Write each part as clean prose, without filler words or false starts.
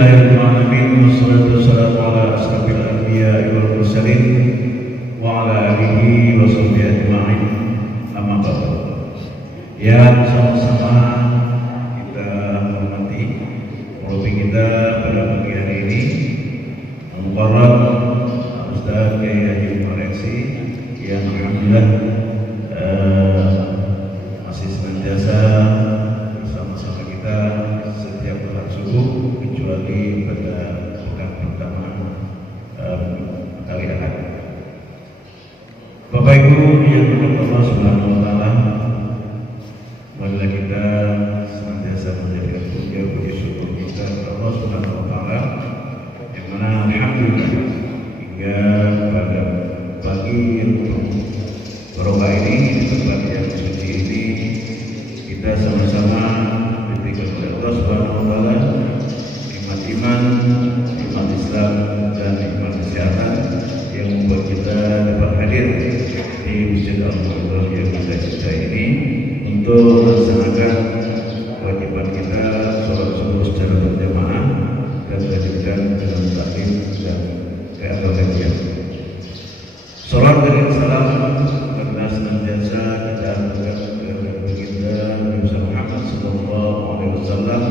Bismillahirrahmanirrahim. Wassalatu wassalamu ala asrofil anbiya'i wal mursalin wa ala alihi wa sahbihi ajma'in. Amma ba'du. Yang sama-sama kita hormati murabbi kita pada pagi hari ini, Al-Mukarram Ustaz Kiai Haji Umar Eksi, yang alhamdulillah masih senantiasa bersama-sama kita setiap salat subuh, kecuali pada pekan pertama kali Ahad. Bapak Ibu yang dirahmati Allah Subhanahu wa taala, marilah kita senantiasa menjadikan puji syukur kita kepada Allah Subhanahu wa taala, yang mana alhamdulillah hingga pada pagi yang barokah ini, di tempat yang suci ini, kita sama-sama diberikan oleh Allah Subhanahu wa taala nikmat iman, nikmat Islam, dan nikmat kesehatan yang membuat kita dapat hadir di Masjid Al-Mukarram yang kita cintai ini untuk melaksanakan kewajiban kita sholat subuh secara berjamaah dan melanjutkan dengan taklim dan pengajian. Sholat dengan salam karena senantiasa kita aturkan kepada baginda Nabi Muhammad sallallahu alaihi wasallam.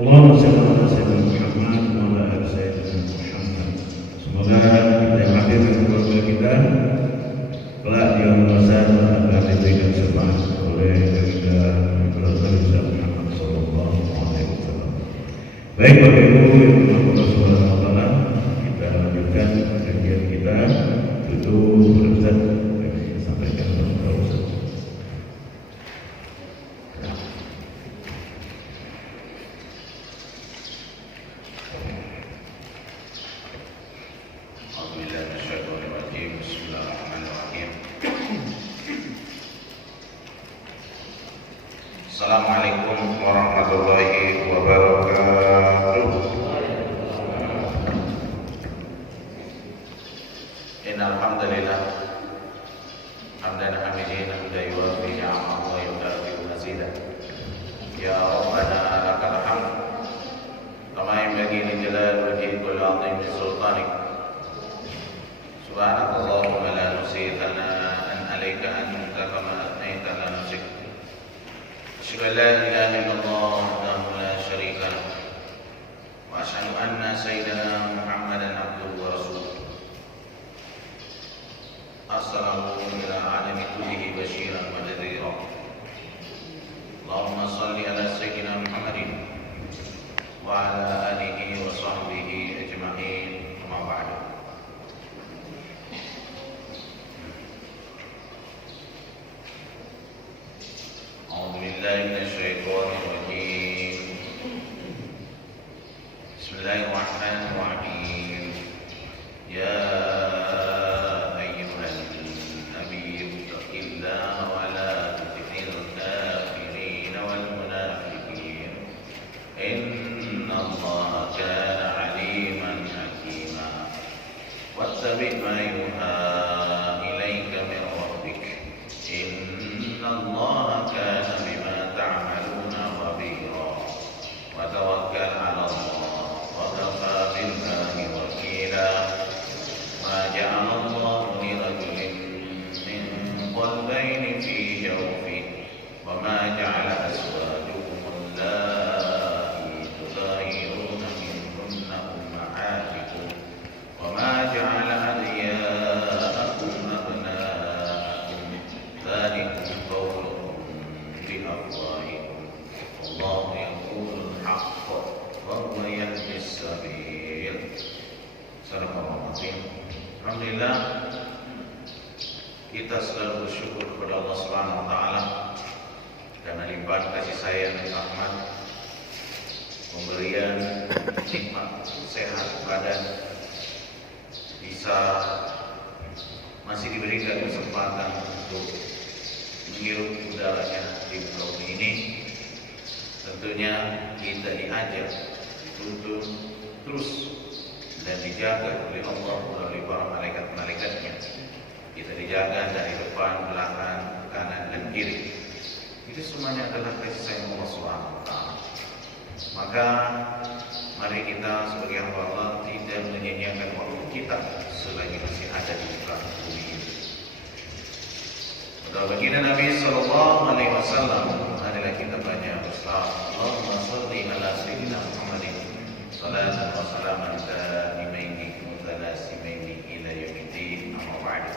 Allahumma shalli ala sayyidina Muhammad wa ala ali sayyidina Muhammad. Semoga kita yang hadir dan keluarga kita kelak di yaumul mahsyar akan diberikan syafaat oleh baginda Nabi Muhammad sallallahu alaihi wasallam. Baik Bapak Ibu yang dirahmati Allah Subhanahu wa taala, kita lanjutkan kajian kita. Itu Ustaz sampaikan kepada Ustaz. Assalamualaikum warahmatullahi wabarakatuh. Alhamdulillah hamdan hamidin hamdan yuwafi ni'amahu wa yukafi'u mazidah. Ya Rabbana lakal hamd kama yanbaghi li jalali wajhika wa li 'azimi sultanik. Subhanakallahumma la nuhsi thana'an 'alaika anta kama athnayta 'ala nafsik. Asyhadu an la ilaha illallah wahdahu la syarika lahu wa asyhadu anna sayyidana Muhammadan abduhu wa rasuluh. Assalamualaikum ila alami kullihi basyiran wa nadhira. Allahumma salli ala sayyidina Muhammadin wa ala alihi wa sahbihi ajma'in. Amma ba'du. A'udzu billahi minasy syaithanir rajim. Bismillahirrahmanirrahim. Ya بما يوحى إليك من ربك إن الله كان بما تعملون خبيرا وتوكل على الله وكفى بالله وكيلا ما جعل الله لرجل من قلبين في جوفه وما جعل أزواجكم اللائي تظاهرون منهن أمهاتكم وما جعل أدعياءكم أبناءكم ذلكم قولكم بأفواهكم والله يقول الحق وهو يهدي السبيل. Alhamdulillah, kita selalu bersyukur kepada Allah Subhanahu wa taala karena limpahan kasih sayang dan rahmat, pemberian nikmat sehat badan, bisa masih diberikan kesempatan untuk menghirup udaranya di muka bumi ini. Tentunya kita diajak untuk terus dan dijaga oleh Allah melalui para malaikat-malaikatnya. Kita dijaga dari depan, belakang, kanan dan kiri. Itu semuanya adalah kasih sayang Allah Subhanahu wa taala. Maka Mari kita sebagai hamba Allah tidak menyanyiakan waktu kita selagi masih ada di muka bumi ini. Pada baginda Nabi Sallallahu Alaihi Wasallam adalah kita banyak bersalawat. Allahumma salli ala sayyidina Muhammadin salatan wa salaman daimaini mutalasimaini ila yaumiddin, amma ba'd.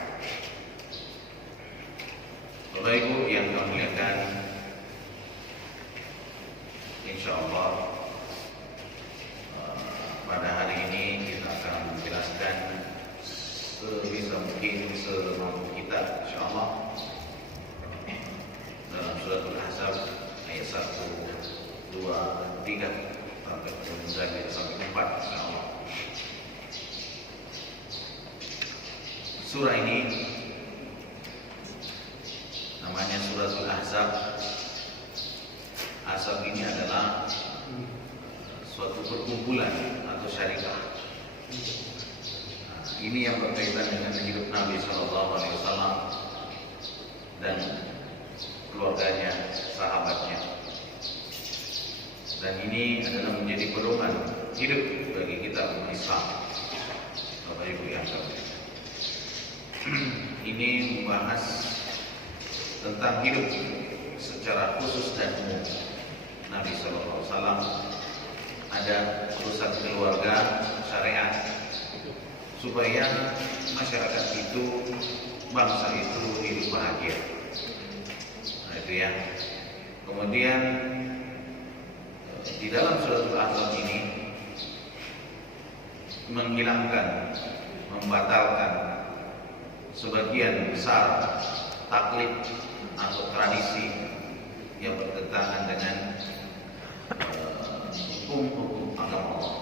Bapak Ibu yang kami muliakan, insyaallah pada hari ini kita akan menjelaskan sebisa mungkin semampu kita, insyaallah, dalam surat Al-Ahzab ayat 1, 2, 3 sampai 4, insyaallah. Surah ini namanya surat Al-Ahzab. Ahzab ini adalah suatu perkumpulan atau syarikat. Ini yang berkaitan dengan hidup Nabi Sallallahu Alaihi Wasallam dan keluarganya, sahabatnya. Dan ini adalah menjadi pedoman hidup bagi kita umat Islam. Bapak Ibu yang sekalian, ini membahas tentang hidup secara khusus dan umum Nabi Sallallahu Alaihi Wasallam. Ada urusan keluarga, syariat, supaya masyarakat itu, bangsa itu hidup bahagia. Nah, itu ya. Kemudian di dalam surat Al-Ahzab ini menghilangkan, membatalkan sebagian besar taklid atau tradisi yang bertentangan dengan hukum agama Allah,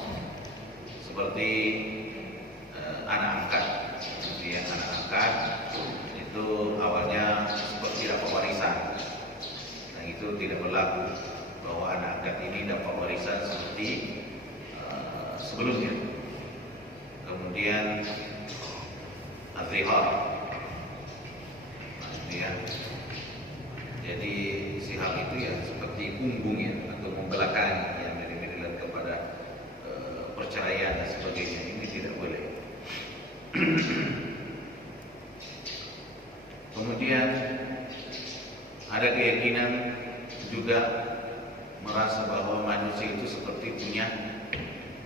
seperti anak angkat. Jadi anak angkat itu awalnya seperti dapat warisan, nah itu tidak berlaku bahwa anak angkat ini dapat warisan seperti sebelumnya. Kemudian azhar, nah, itu ya. Jadi sihab itu ya seperti punggung ya, atau membelakangi yang dilihat kepada perceraian dan sebagainya. Ini tidak boleh. Kemudian ada keyakinan juga merasa bahwa manusia itu seperti punya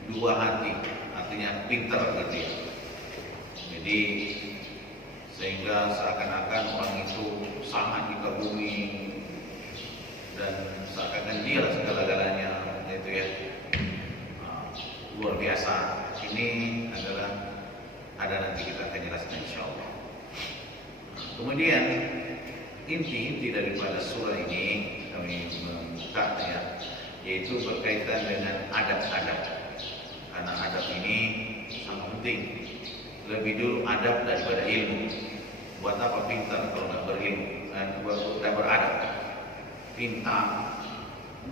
dua hati, artinya pintar gitu ya. Jadi sehingga seakan-akan orang itu sangat dikagumi dan seakan-akan dia segala-galanya, itu ya. Luar biasa. Ini adalah ada nanti kita akan jelaskan insyaallah. Kemudian inti daripada surah ini kami membuka ya, yaitu berkaitan dengan adab-adab. Karena adab ini sangat penting. Lebih dulu adab daripada ilmu. Buat apa pintar kalau nggak berilmu? Nggak beradab. Pintar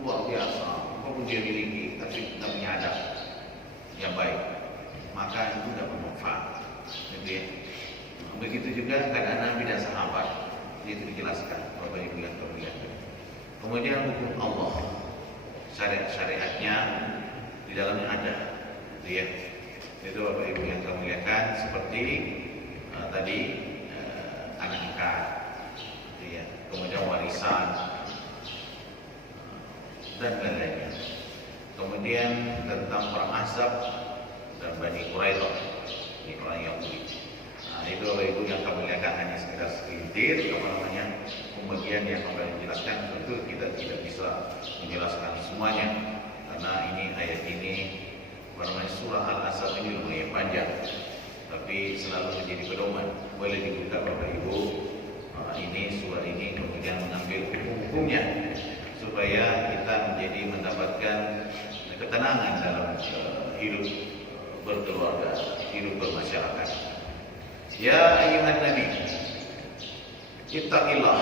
luar biasa, apapun dia miliki, tapi tidak punya adab yang baik, maka itu tidak bermanfaat. Jadi begitu juga keadaan Nabi dan sahabat, itu dijelaskan Bapak Ibu yang termuliakan. Kemudian hukum Allah, syariat-syariatnya di dalamnya ada, ya. Itu Bapak Ibu yang termuliakan, seperti tadi anak nikah, ya. Kemudian warisan dan lain-lainnya. Kemudian tentang perang Ahzab dan Bani Quraidah, ini orang Yahudi. Nah, itu Bapak Ibu yang kami muliakan hanya sekedar segelintir pembagian yang kami jelaskan. Tentu kita tidak bisa menjelaskan semuanya karena ini ayat ini surah Al-Ahzab ini lumayan panjang, tapi selalu menjadi pedoman. Boleh dibuka Bapak Ibu ini surah ini, kemudian mengambil hukum-hukumnya supaya kita menjadi mendapatkan ketenangan dalam hidup berkeluarga, hidup bermasyarakat. Ya ayyuhan nabi, ittaqillah.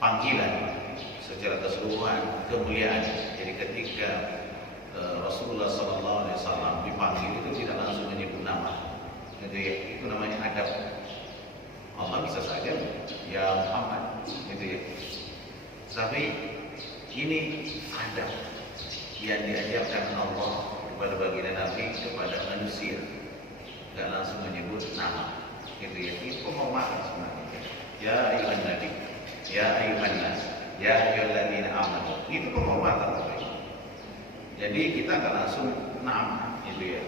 Panggilan secara keseluruhan, kemuliaan. Jadi ketika Rasulullah SAW dipanggil itu tidak langsung menyebut nama, gitu ya. Itu namanya adab. Allah bisa saja ya Muhammad, gitu ya. Tapi ini adab. yang diajarkan Allah kepada baginda Nabi kepada manusia, nggak langsung menyebut nama, gitu ya. Itu penghormatan sebenarnya. Ya ayuhan nabi, ya ayuhan nas, ya ayyuhalladzina amanu. Itu penghormatan. Jadi kita nggak langsung nama, gitu ya.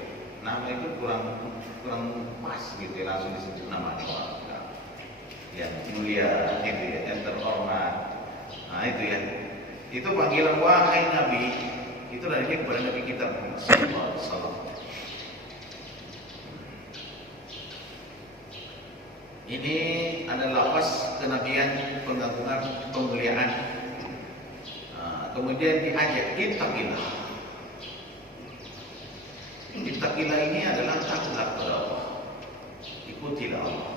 Nama itu kurang pas, gitu ya, langsung disebut nama orang. Yang mulia, gitu ya, yang terhormat. Nah itu ya. Itu panggilan wahai Nabi. Itu dari dia kepada Nabi kita Muhammad sallallahu alaihi wasallam. Ini adalah lafaz kenabian, pengagungan, pemuliaan. Kemudian diajak ittaqillah. Ittaqillah ini adalah takutlah kepada Allah. Ikutilah Allah.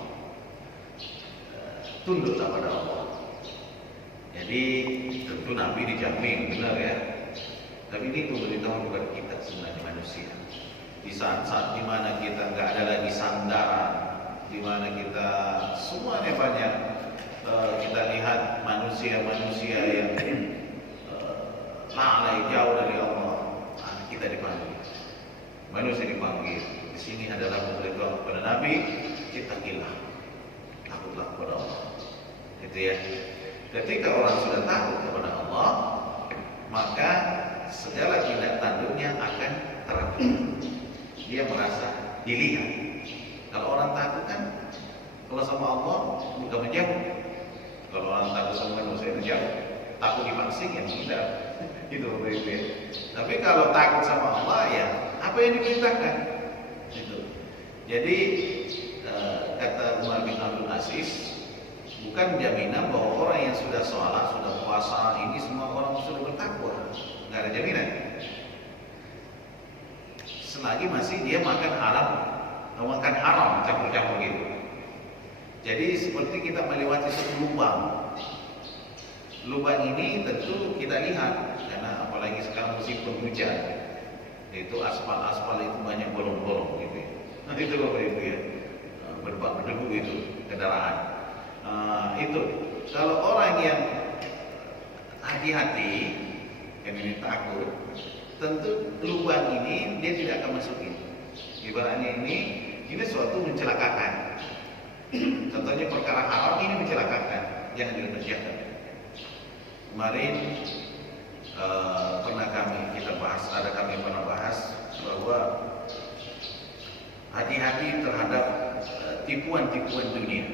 Tunduklah pada Allah. Jadi tentu Nabi dijamin benar ya. Tapi ini pemberitahuan kepada kita sebagai manusia. Di saat-saat dimana kita nggak ada lagi sandaran, dimana kita semuanya banyak, kita lihat manusia-manusia yang lalai jauh dari Allah, kita dipanggil. Manusia dipanggil. Di sini adalah pemberitahuan kepada Nabi, ittaqillah, takutlah kepada Allah. Itu ya. Ketika orang sudah takut kepada Allah, maka segala tindak tanduknya akan teratur. Dia merasa dilihat. Kalau orang takut kan, kalau sama Allah bukan menjauh. Kalau orang takut sama manusia menjauh, takut dipaksing ya tidak. Itu begitu ya. Tapi kalau takut sama Allah ya apa yang diperintahkan. Itu. Jadi kata Umar bin Abdul Aziz, bukan jaminan bahwa orang yang sudah sholat, sudah puasa ini semua orang sudah bertakwa. Nggak ada jaminan. Selagi masih dia makan haram, campur-campur gitu. Jadi seperti kita melewati satu lubang. Lubang ini tentu kita lihat, karena apalagi sekarang musim penghujan, itu aspal itu banyak bolong-bolong gitu. Nah itu Bapak Ibu ya, berdebu itu kendaraan. Itu kalau orang yang hati-hati, yang ini takut, tentu lubang ini dia tidak akan masukin. Ibaratnya ini suatu mencelakakan. Contohnya perkara haram ini mencelakakan, jangan dikerjakan. Kemarin pernah kami pernah bahas bahwa hati-hati terhadap tipuan-tipuan dunia.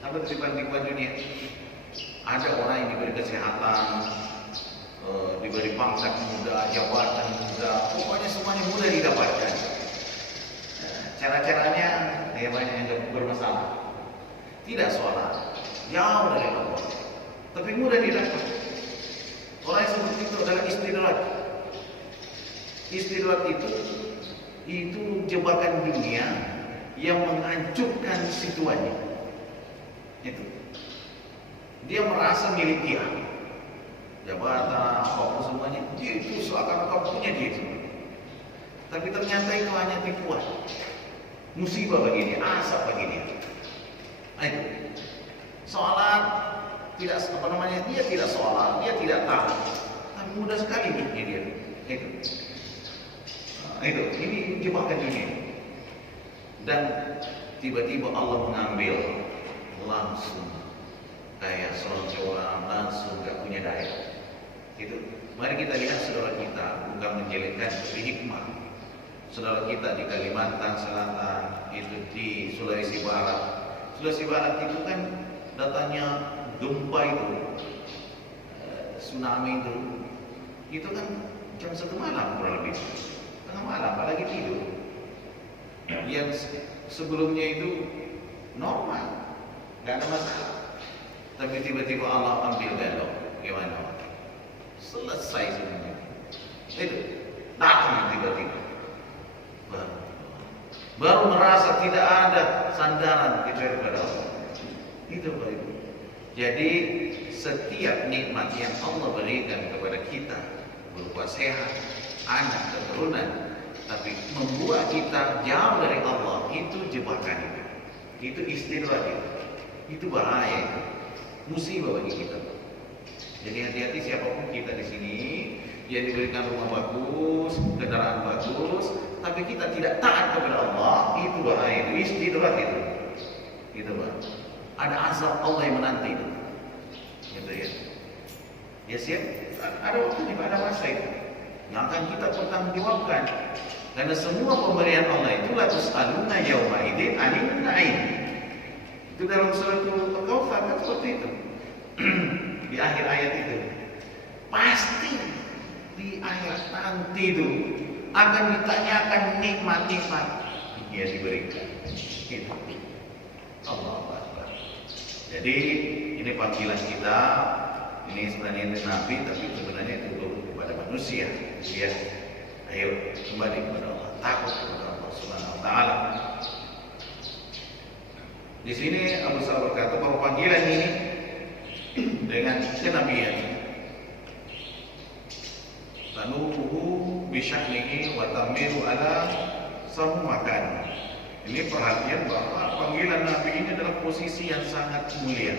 Apa tipuan-tipuan dunia? Ada orang yang diberi kesehatan, diberi pangkat muda, jabatan muda, pokoknya semuanya mudah didapatkan. Cara-caranya banyak yang bermasalah. Tidak sholat, jauh dari Allah, tapi mudah didapat. Orang yang seperti itu adalah istidrat. Istidrat itu jebakan dunia yang menghancurkan situasinya. Itu. Dia merasa milik dia. Jabatan, apapun semuanya, dia itu seakan-akan punya dia itu. Tapi ternyata itu hanya tipuan. Musibah bagi dia, asap bagi dia. Nah, itu. Sholat tidak dia tidak sholat, dia tidak taat. Tapi mudah sekali hidupnya dia. Itu. Nah, itu. Ini jebakan dunia. Dan tiba-tiba Allah mengambil langsung kayak seorang langsung gak punya daya. Itu. Mari kita lihat saudara kita, bukan menjelekkan, tapi hikmah. Saudara kita di Kalimantan Selatan, itu di Sulawesi Barat. Sulawesi Barat itu kan datanya gempa itu, tsunami itu kan jam 1 malam kurang lebih, tengah malam, apalagi tidur. Yang sebelumnya itu normal, nggak ada masalah. Tapi tiba-tiba Allah ambil belok, gimana? Selesai semuanya. Itu datang tiba-tiba. Baru merasa tidak ada sandaran kepada Allah. Itu Bapak Ibu. Jadi setiap nikmat yang Allah berikan kepada kita berupa sehat, anak, keturunan, tapi membuat kita jauh dari Allah, itu jebakan itu. Itu istirahat itu. Itu bahaya. Musibah bagi kita. Jadi hati-hati siapapun kita di sini, dia diberikan rumah bagus, kendaraan bagus, tapi kita tidak taat kepada Allah, itu bahaya, itu istidrak itu. Gitu Pak. Ada azab Allah yang menanti itu. Gitu ya. Ya siap, ada waktu di pada masa itu yang akan kita pertanggungjawabkan. Karena semua pemberian Allah itu la tus'aluna yauma idzin 'anil na'im. Itu dalam surat Al-Kautsar kan seperti itu. Di akhir ayat itu. Pasti di akhirat nanti itu akan ditanyakan nikmat-nikmat yang diberikan. Gitu. Allah Akbar. Jadi ini panggilan kita. Ini sebenarnya ini Nabi, tapi sebenarnya itu kepada manusia. Ya, ayo kembali kepada Allah, takut kepada Allah Subhanahu Wa Taala. Di sini Abu Sa'ad berkata bahwa panggilan ini dengan kenabian, tanuhu bisya'nihi wa tamiru ala samu makan. Ini perhatian bahwa panggilan Nabi ini adalah posisi yang sangat mulia.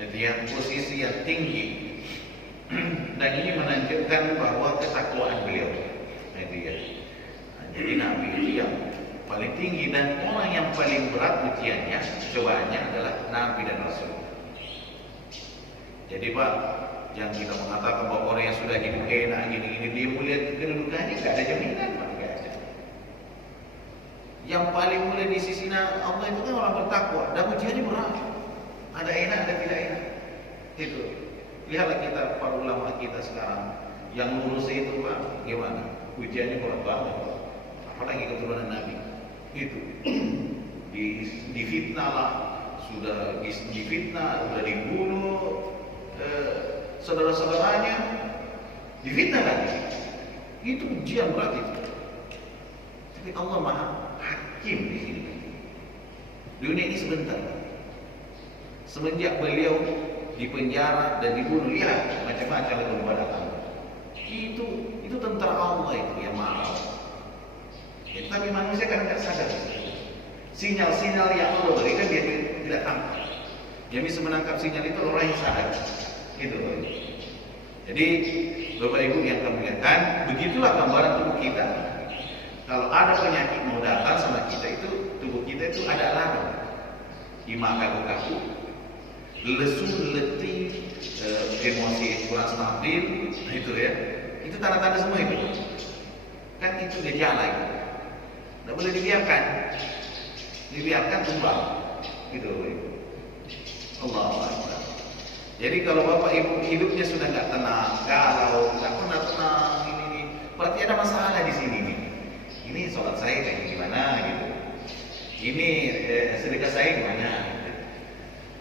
Jadi yang posisi yang tinggi. Dan ini menunjukkan bahwa ketakwaan beliau. Jadi Nabi itu yang paling tinggi dan orang yang paling berat ujiannya, cobaannya adalah Nabi dan Rasul. Jadi Pak, yang kita mengatakan bahwa orang yang sudah hidup enak gini-gini dia mulia kedudukannya, nggak ada jaminan Pak. Yang paling mulia di sisi Allah itu kan orang bertakwa dan ujiannya berat. Ada enak, ada tidak enak. Itu. Lihatlah kita para ulama kita sekarang yang lurus itu Pak, gimana? Ujiannya berat banget. Apalagi keturunan Nabi. Itu. Difitnah lah, sudah difitnah, sudah dibunuh saudara-saudaranya, difitnah lagi. Itu ujian berat itu. Tapi Allah Maha Hakim di sini. Dunia ini sebentar. Semenjak beliau dipenjara dan dibunuh, lihat macam-macam yang berdatang. Itu tentara Allah itu yang marah. Ya, tapi manusia kan tidak sadar. Sinyal-sinyal yang Allah berikan dia tidak tangkap. Yang bisa menangkap sinyal itu orang yang sadar. Itu. Jadi Bapak Ibu yang kami lihatkan, begitulah gambaran tubuh kita. Kalau ada penyakit mau datang sama kita itu, tubuh kita itu ada alarm. Ima kaku-kaku, lesu, letih, emosi kurang stabil, itu ya. Itu tanda-tanda semua itu. Kan itu gejala itu. Tidak boleh dibiarkan. Dibiarkan tumbang. Gitu. Allah Akbar. Jadi kalau Bapak Ibu hidupnya sudah nggak tenang, galau, nggak pernah tenang, ini, berarti ada masalah di sini nih. Ini sholat saya kayak gimana gitu. Ini sedekah saya gimana gitu.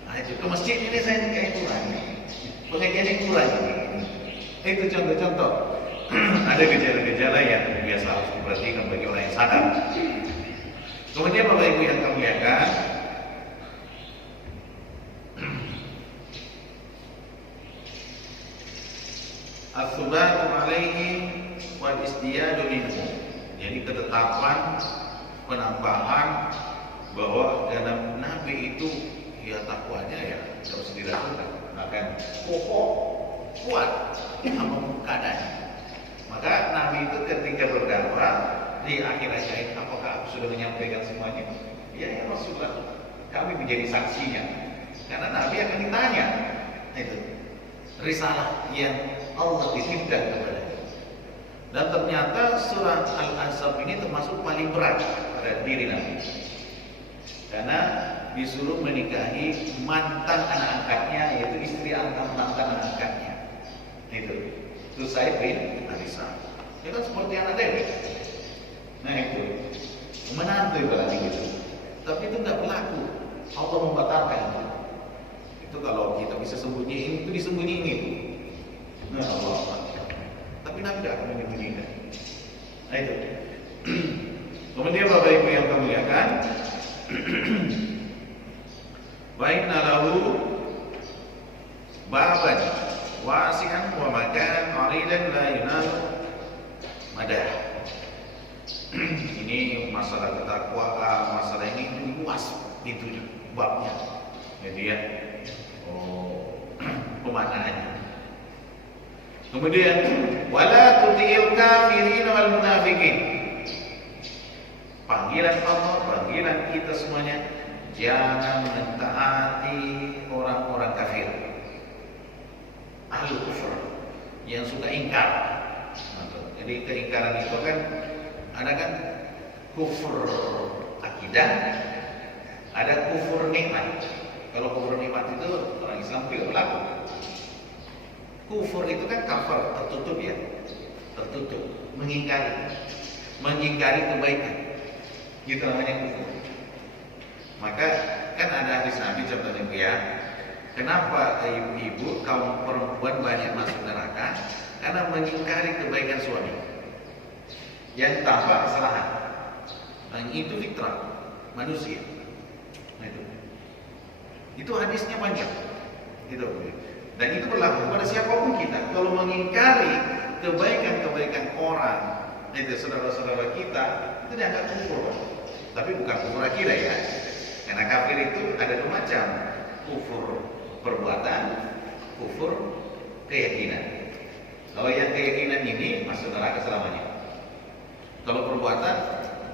Nah itu ke masjid ini saya kayak kurang. Pengajiannya kurang ini. Itu contoh-contoh. Ada gejala-gejala yang biasa harus diperhatikan bagi orang yang sadar. Kemudian Bapak Ibu yang kami lihatkan, as-subatu alaihi wal isdiyadu minhu. Jadi ketetapan penambahan bahwa dalam Nabi itu ya takwanya ya harus dilakukan, akan kokoh kuat sama keadaannya. Maka Nabi itu ketika berdakwah di akhir ayat, apakah aku sudah menyampaikan semuanya? Ya Rasulullah, kami menjadi saksinya. Karena Nabi akan ditanya itu risalah yang Allah titipkan kepada. Dan ternyata surah Al-Ahzab ini termasuk paling berat pada diri Nabi. Karena disuruh menikahi mantan anak angkatnya, yaitu istri mantan anak angkatnya. Itu Said bin Harithah. Dia kan seperti anak Dewi. Nah itu menantu berarti gitu. Tapi itu nggak berlaku. Allah membatalkan itu. Itu kalau kita bisa sembunyiin, itu disembunyiin itu. Nah Allah. Tapi Nabi tidak akan menyembunyikan. Nah itu. Kemudian Bapak Ibu yang kami muliakan, wa inna lahu baban wasi'an wa makan aridan la yunalu madah. Ini masalah ketakwaan, masalah ini luas itu babnya. Jadi ya, pemaknaannya. Kemudian wala tuti'il kafirin wal munafiqin. Panggilan Allah, panggilan kita semuanya, jangan mentaati orang-orang kafir, ahli kufur, yang suka ingkar. Jadi keingkaran itu kan ada kan kufur akidah, ada kufur nikmat. Kalau kufur nikmat itu orang Islam tidak berlaku. Kufur itu kan kafir, tertutup ya, tertutup, mengingkari kebaikan, gitu namanya kufur. Maka kan ada hadis Nabi contohnya ya, kenapa ibu-ibu kaum perempuan banyak masuk neraka? Karena mengingkari kebaikan suami yang tanpa kesalahan. Nah, itu fitrah manusia. Nah, itu hadisnya banyak. Gitu. Dan itu berlaku pada siapapun kita. Kalau mengingkari kebaikan-kebaikan orang, itu saudara-saudara kita, itu dianggap kufur. Tapi bukan kufur akidah ya. Karena kafir itu ada dua macam, kufur perbuatan, kufur keyakinan. Kalau yang keyakinan ini masuk neraka selamanya. Kalau perbuatan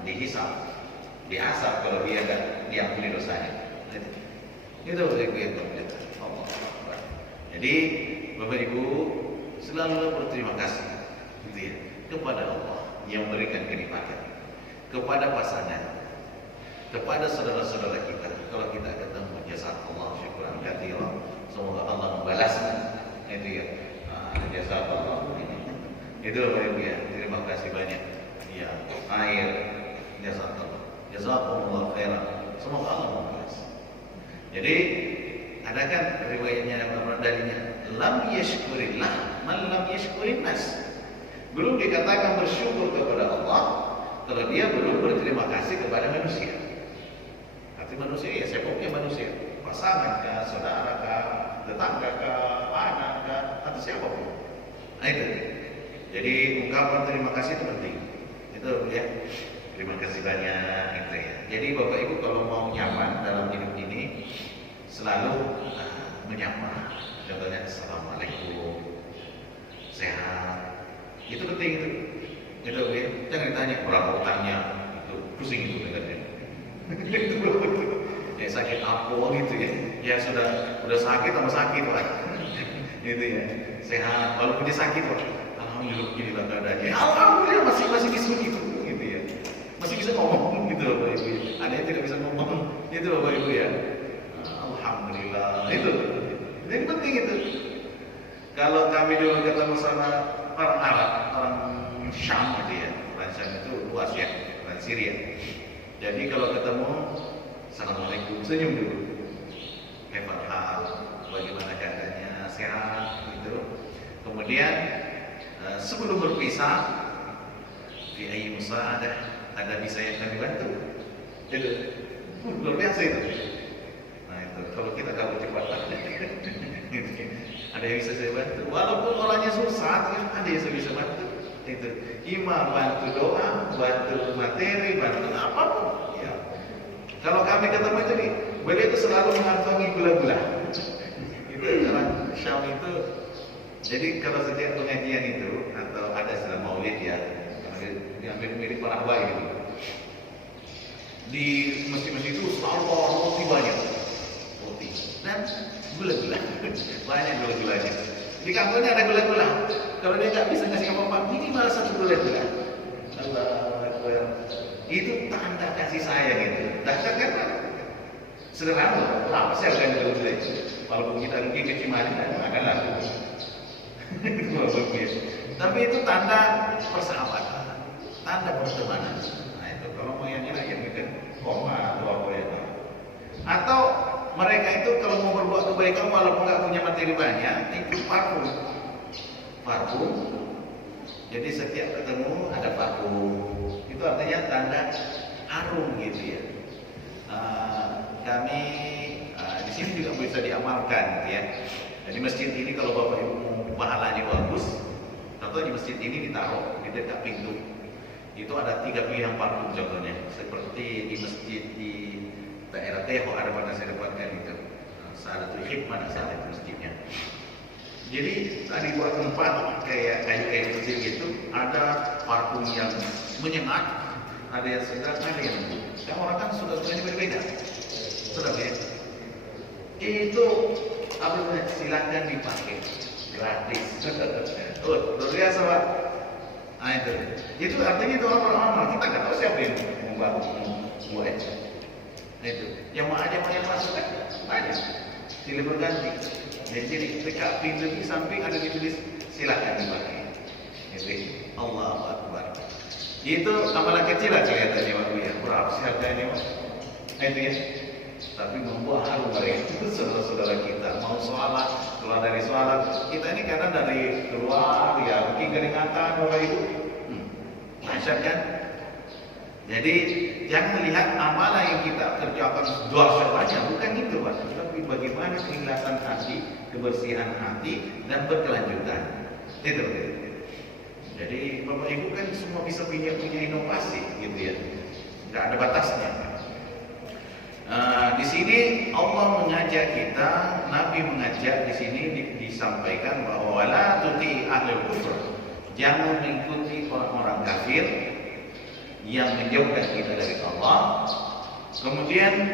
dihisab, diasap kalau dia enggak diampuni dosanya. Itu begitu. Jadi Bapak Ibu selalu berterima kasih gitu ya, kepada Allah yang memberikan kenikmatan, kepada pasangan, kepada saudara-saudara kita. Kalau kita ketemu jazakallah syukran katsiran, semoga Allah membalasnya. Itu ya. Jazakallah. Itu Bapak Ibu ya, terima kasih banyak. Ya, air jazakallah. Jazakumullah khairan. Semoga Allah membalas. Jadi ada kan riwayatnya dalilnya lam yashkurillah man lam yashkurin nas. Belum dikatakan bersyukur kepada Allah kalau dia belum berterima kasih kepada manusia. Arti manusia ya siapapun manusia, pasangan kah, saudara kah, tetangga kah, anak kah, atau siapapun. Nah itu. Jadi ungkapan terima kasih itu penting. Itu ya. Terima kasih banyak itu ya. Jadi Bapak Ibu kalau mau nyaman dalam hidup ini selalu menyapa. Contohnya assalamualaikum, sehat. Itu penting itu. Itu ya. Jangan ditanya berapa utangnya. Itu pusing itu dengarnya. Itu ya sakit apa gitu ya. Ya sudah sakit sama sakit Pak. Gitu ya. Sehat. Walaupun dia sakit Pak. Alhamdulillah beginilah keadaannya. Alhamdulillah masih bisa gitu ya. Masih bisa ngomong gitu Bapak Ibu. Ada yang tidak bisa ngomong. Itu Bapak Ibu ya. Alhamdulillah itu. Jadi penting itu. Kalau kami dulu ketemu sama orang Arab, orang Syam gitu ya. Orang Syam itu luas ya, orang Syria. Jadi kalau ketemu, assalamualaikum, senyum dulu. Kaifal hal, bagaimana keadaannya, sehat gitu. Kemudian sebelum berpisah, fi ayyi musa'adah, ada bisa yang kami bantu. Itu luar biasa itu. Kalau kita kabur cepat ada yang bisa saya bantu walaupun orangnya susah ada yang saya bisa bantu itu imam bantu doa, bantu materi, bantu apapun ya. Kalau kami ketemu itu nih beliau itu selalu mengantongi gula-gula itu orang Syam itu. Jadi kalau setiap pengajian itu atau ada istilah maulid ya yang mirip para habaib gitu di masjid-masjid itu selalu roti banyak dan gula-gula banyak gula-gulanya. Di kantornya ada gula-gula. Kalau dia nggak bisa ngasih apa-apa, minimal satu gula-gula. Itu tanda kasih sayang itu. Dasar kan sederhana. Berapa sih harga gula-gula itu? Walaupun kita mungkin ke Cimahi akan laku. Tapi itu tanda persahabatan, tanda pertemanan. Nah itu kalau mau yang lain kan koma atau apa ya. Atau mereka itu kalau mau berbuat kebaikan walaupun nggak punya materi banyak, itu parfum. Jadi setiap ketemu ada parfum. Itu artinya tanda harum gitu ya. Kami di sini juga bisa diamalkan gitu ya. Jadi masjid ini kalau Bapak Ibu pahalanya bagus, contoh di masjid ini ditaruh di dekat pintu. Itu ada 3 pilihan parfum contohnya. Seperti di masjid di daerah Teho ada pada saya dapatkan itu. Saadatul Hikmah saat itu masjidnya. Jadi tadi buat tempat kayak kayu-kayu kecil gitu, ada parfum yang menyengat, ada yang segar, ada yang lembut. Yang orang kan sudah berbeda. Sudah ya. Itu apa namanya? Silakan dipakai gratis. Oh, luar biasa Pak. Nah itu artinya itu orang-orang kita nggak tahu siapa yang membuat. Nah itu yang mau ada yang masuk kan banyak. Silih berganti. Jadi dekat pintu di samping ada ditulis silakan dipakai. Itu Allahu Akbar. Itu amalan kecil lah kelihatannya waktu ya. Berapa sih harganya Pak? Nah itu ya. Tapi membuat haru mereka saudara-saudara kita mau sholat, keluar dari sholat kita ini kadang dari keluar ya mungkin keringatan Bapak Ibu masyarakat kan. Jadi jangan lihat amalan yang kita kerjakan doa-doanya bukan itu Pak, tapi bagaimana keikhlasan hati, kebersihan hati dan berkelanjutan itu. Jadi Bapak Ibu kan semua bisa punya inovasi gitu ya, nggak ada batasnya. Di sini Allah mengajak kita, Nabi mengajak di sini disampaikan bahwa wala tuti ahlul kufur, jangan mengikuti orang-orang kafir yang menjauhkan kita dari Allah. Kemudian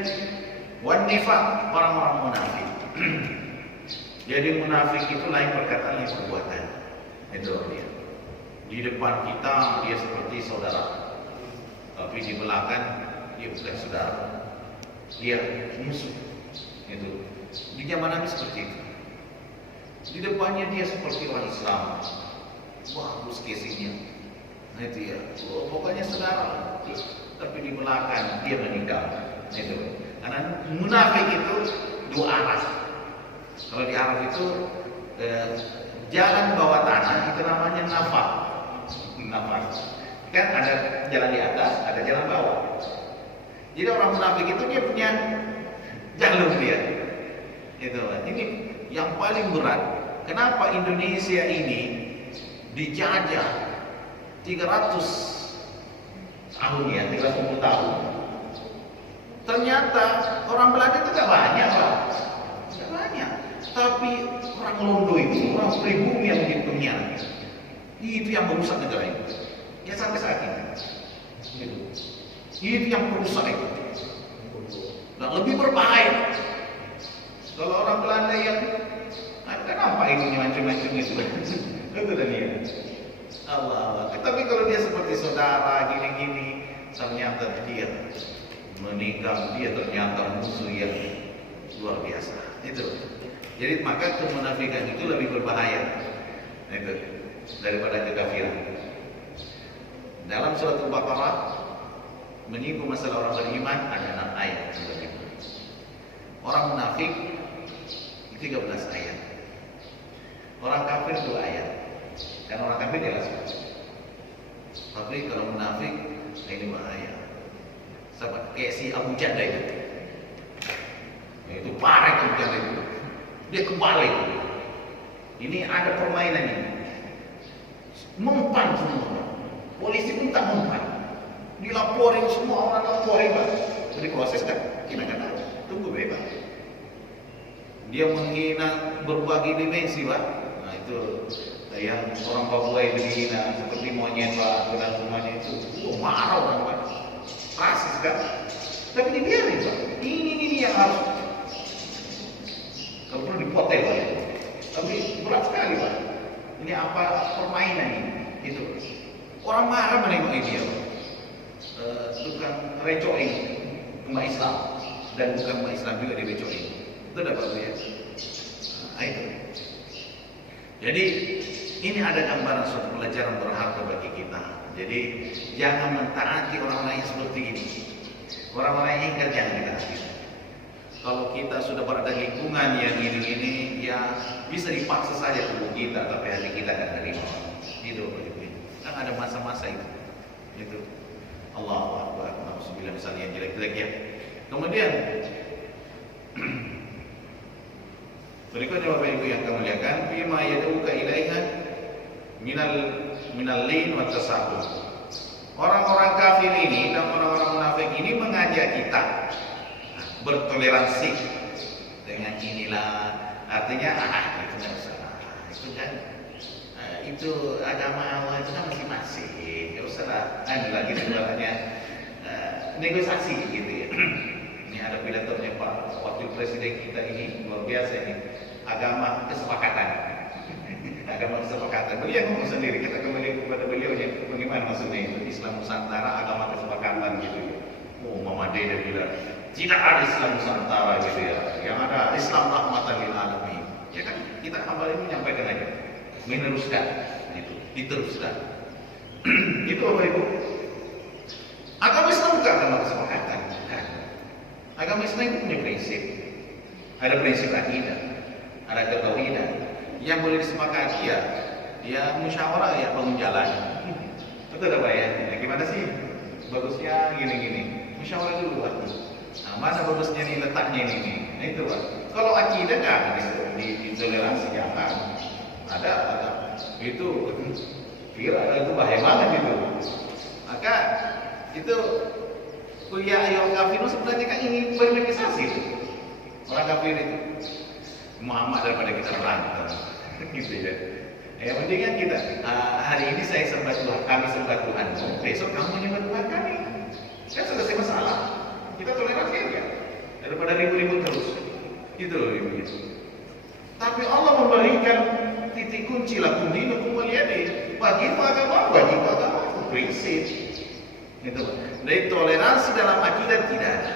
wan nifaq, orang-orang munafik. Jadi munafik itu lain perkataan lain perbuatan. Itu dia. Di depan kita dia seperti saudara, tapi di belakang dia bukan saudara. Dia musuh. Itu di zaman Nabi seperti itu. Di depannya dia seperti orang Islam, bagus casingnya. Nah itu ya, pokoknya saudara. Tapi di belakang dia meninggal. Itu karena munafik itu dua arah. Kalau di Arab itu jalan bawah tanah itu namanya nafaq. Kan ada jalan di atas, ada jalan bawah. Jadi orang munafik itu dia punya jalur dia. Itu. Ini yang paling berat. Kenapa Indonesia ini dijajah 300 tahun ya, 350 tahun. Ternyata orang Belanda itu gak banyak Pak. Gak banyak. Tapi orang Londo itu, orang pribumi yang menjadi pengkhianat. Itu yang merusak negara ini. Ya sampai saat ini. Gitu. Itu yang merusak itu. Dan lebih berbahaya. Kalau orang Belanda yang kenapa ini macam-macam itu? Itu dan dia. Allah. Tapi kalau dia seperti saudara gini-gini, ternyata dia menikam, dia ternyata musuh yang luar biasa. Itu. Jadi maka kemunafikan itu lebih berbahaya. Itu daripada kekafiran. Dalam surat Al-Baqarah menyinggung masalah orang beriman ada 6 ayat. Orang munafik 13 ayat. Orang kafir 2 ayat. Karena orang kafir jelas. Tapi kalau munafik ini bahaya. Sama kayak si Abu Janda itu. Itu parah Abu Janda itu. Dia kebalik. Ini ada permainan ini. Mempan semua. Polisi pun tak mempan. Dilaporin semua orang laporin Pak. Jadi proses kan kita kan tunggu bebas. Dia menghina berbagai dimensi Pak. Nah itu yang orang Papua itu dihina seperti monyet Pak dan semuanya itu. Marah orang Pak. Rasis kan. Tapi dibiarin Pak. Ini yang harus kalau perlu dipotel Pak. Tapi berat sekali Pak. Ini apa permainan ini? Itu. Orang marah menengok dia Pak. Bukan recoin umat Islam dan bukan umat Islam juga direcoin. Itu dapat lihat. Nah, itu. Jadi ini ada gambaran suatu pelajaran berharga bagi kita. Jadi jangan mentaati orang lain seperti ini. Orang-orang yang ingkar jangan kita taati. Kalau kita sudah berada di lingkungan yang ini ya bisa dipaksa saja tubuh kita, tapi hati kita akan terima. Itu kan ada masa-masa itu. Itu. Allahu Akbar. Alhamdulillah misalnya yang jelek-jelek ya. Kemudian berikutnya Bapak Ibu yang kami muliakan, bima yad'uka ilaiha minal lin wa tasahhur. Orang-orang kafir ini dan orang-orang munafik ini mengajak kita bertoleransi dengan inilah, artinya itu enggak usah. itu kan itu agama Allah itu kan masing-masing. Gak usah lah, lagi sebenarnya negosiasi gitu ya. Ini ada pidatonya Pak Wakil Presiden kita ini luar biasa ini, agama kesepakatan. Agama kesepakatan. Beliau ngomong sendiri, kita kembali kepada beliau bagaimana maksudnya itu Islam Nusantara agama kesepakatan gitu ya. Oh, Mama Dede bilang tidak ada Islam Nusantara gitu ya. Yang ada Islam rahmatan lil alamin. Ya kan kita kembali menyampaikan aja, meneruskan gitu, diteruskan. Itu Bapak Ibu. Agama Islam bukan agama kesepakatan, bukan. Agama Islam itu punya prinsip. Ada prinsip akidah, ada ketauhidan. Yang boleh disepakati ya musyawarah ya bangun jalan. Betul Pak ya? Gimana sih? Bagusnya gini-gini. Musyawarah dulu Pak. Nah, mana bagusnya nih letaknya ini? Nah itu Pak. Kalau akidah kan ditoleransi jangan. Ada. Itu viral itu bahaya banget itu. Maka itu kuliah ayat kafir sebenarnya kan ingin berlegisasi itu. Orang kafir itu Muhammad daripada kita perang gitu ya. Yang penting kan kita hari ini saya sembah Tuhan, kami sembah Tuhan, besok kamu menyembah Tuhan kami. Kan selesai masalah. Kita toleransi aja daripada ribut-ribut terus. Gitu loh ibu. Tapi Allah memberikan titik kunci lakum dinukum waliyadin. Bagimu agama, itu prinsip. Gitu. Dari toleransi dalam akidah tidak ada.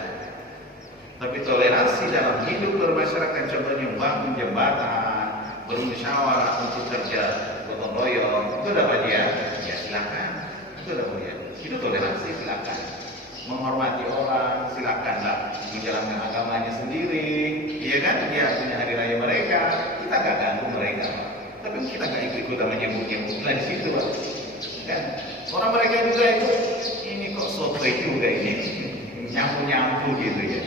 Tapi toleransi dalam hidup bermasyarakat, contohnya membangun jembatan, bermusyawarah untuk kerja gotong royong, itu dapat dia, ya silakan. Itu dapat dia. Itu toleransi silakan. Menghormati orang silakanlah, menjalankan agamanya sendiri, iya kan? Dia punya hari raya mereka, kita gak ganggu mereka. Tapi kita gak ikut-ikutan menyebut-nyebut di situ, Pak. Kan? Orang mereka juga itu, ini kok sotoy juga ini, nyampu-nyampu gitu ya.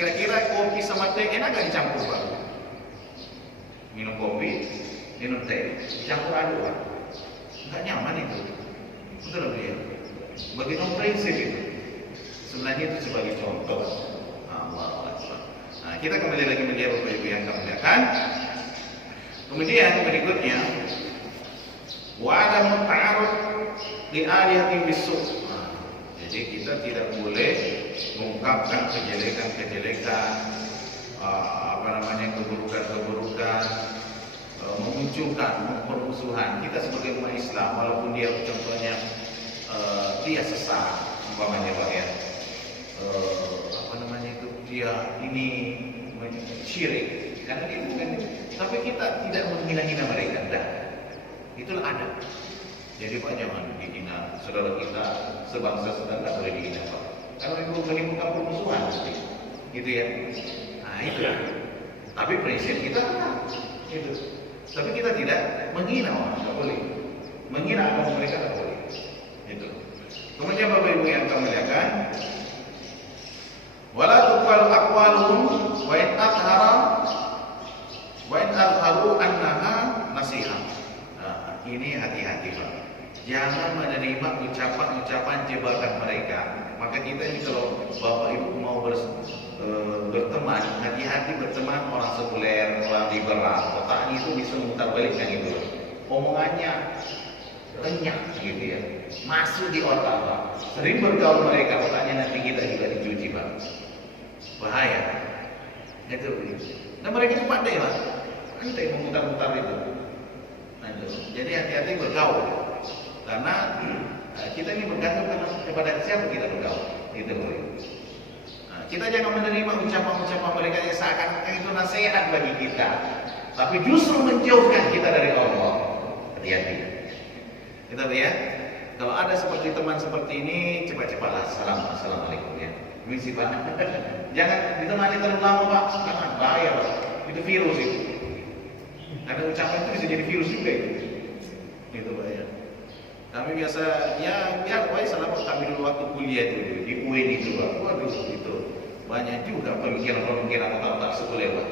Kira-kira kopi sama teh enak gak dicampur Pak? Minum kopi, minum teh, dicampur aduk Pak? Gak nyaman itu. Betul ya? Bagi non prinsip itu. Sebenarnya itu sebagai contoh. Allah Akbar. Nah, kita kembali lagi melihat Bapak Ibu yang kami muliakan. Kemudian berikutnya, wa'adamu ta'arud li alihatin bisu'. Jadi kita tidak boleh mengungkapkan kejelekan-kejelekan, keburukan-keburukan, memunculkan permusuhan. Kita sebagai umat Islam, walaupun dia contohnya dia sesat, umpamanya Pak ya, dia ini syirik, karena dia bukan. Tapi kita tidak menghina-hina mereka, dah. Itulah adab. Jadi Pak jangan dihina saudara kita sebangsa saudara, tidak boleh dihina Pak. Karena itu menimbulkan permusuhan, gitu ya. Nah itu. Tapi prinsip kita itu. Tapi kita tidak menghina orang, tidak boleh. Menghina agama mereka tidak boleh. Itu. Kemudian Bapak Ibu yang kami muliakan, wala tuqbalu aqwaluhum wa in azharu annaha nasihat. Nah, ini hati-hati Pak. Jangan menerima ucapan-ucapan jebakan mereka. Maka kita ini kalau Bapak Ibu mau berteman, hati-hati berteman orang sekuler, orang liberal. Otaknya itu bisa memutar balikkan itu. Omongannya lenyap gitu ya, masuk di otak Pak. Sering bergaul mereka, otaknya nanti kita juga dicuci Pak. Bahaya. Itu. Dan mereka itu pandai Pak. Pandai memutar-mutar itu. Nah, itu. Jadi hati-hati bergaul. Karena kita ini bergantung kepada siapa kita bergaul. Itu boleh. Nah, kita jangan menerima ucapan-ucapan mereka yang seakan-akan itu nasihat bagi kita, tapi justru menjauhkan kita dari Allah. Hati-hati. Kita lihat, kalau ada seperti teman seperti ini, cepat-cepatlah assalamualaikum ya. Ini sifatnya. Jangan ditemani terlalu lama Pak, jangan bahaya Pak. Itu virus itu. Karena ucapan itu bisa jadi virus juga itu. Itu Pak ya. Kami biasa ya Pak selama kami dulu waktu kuliah itu di UIN itu Pak. Waduh itu banyak juga pemikiran-pemikiran otak-otak sekuler Pak.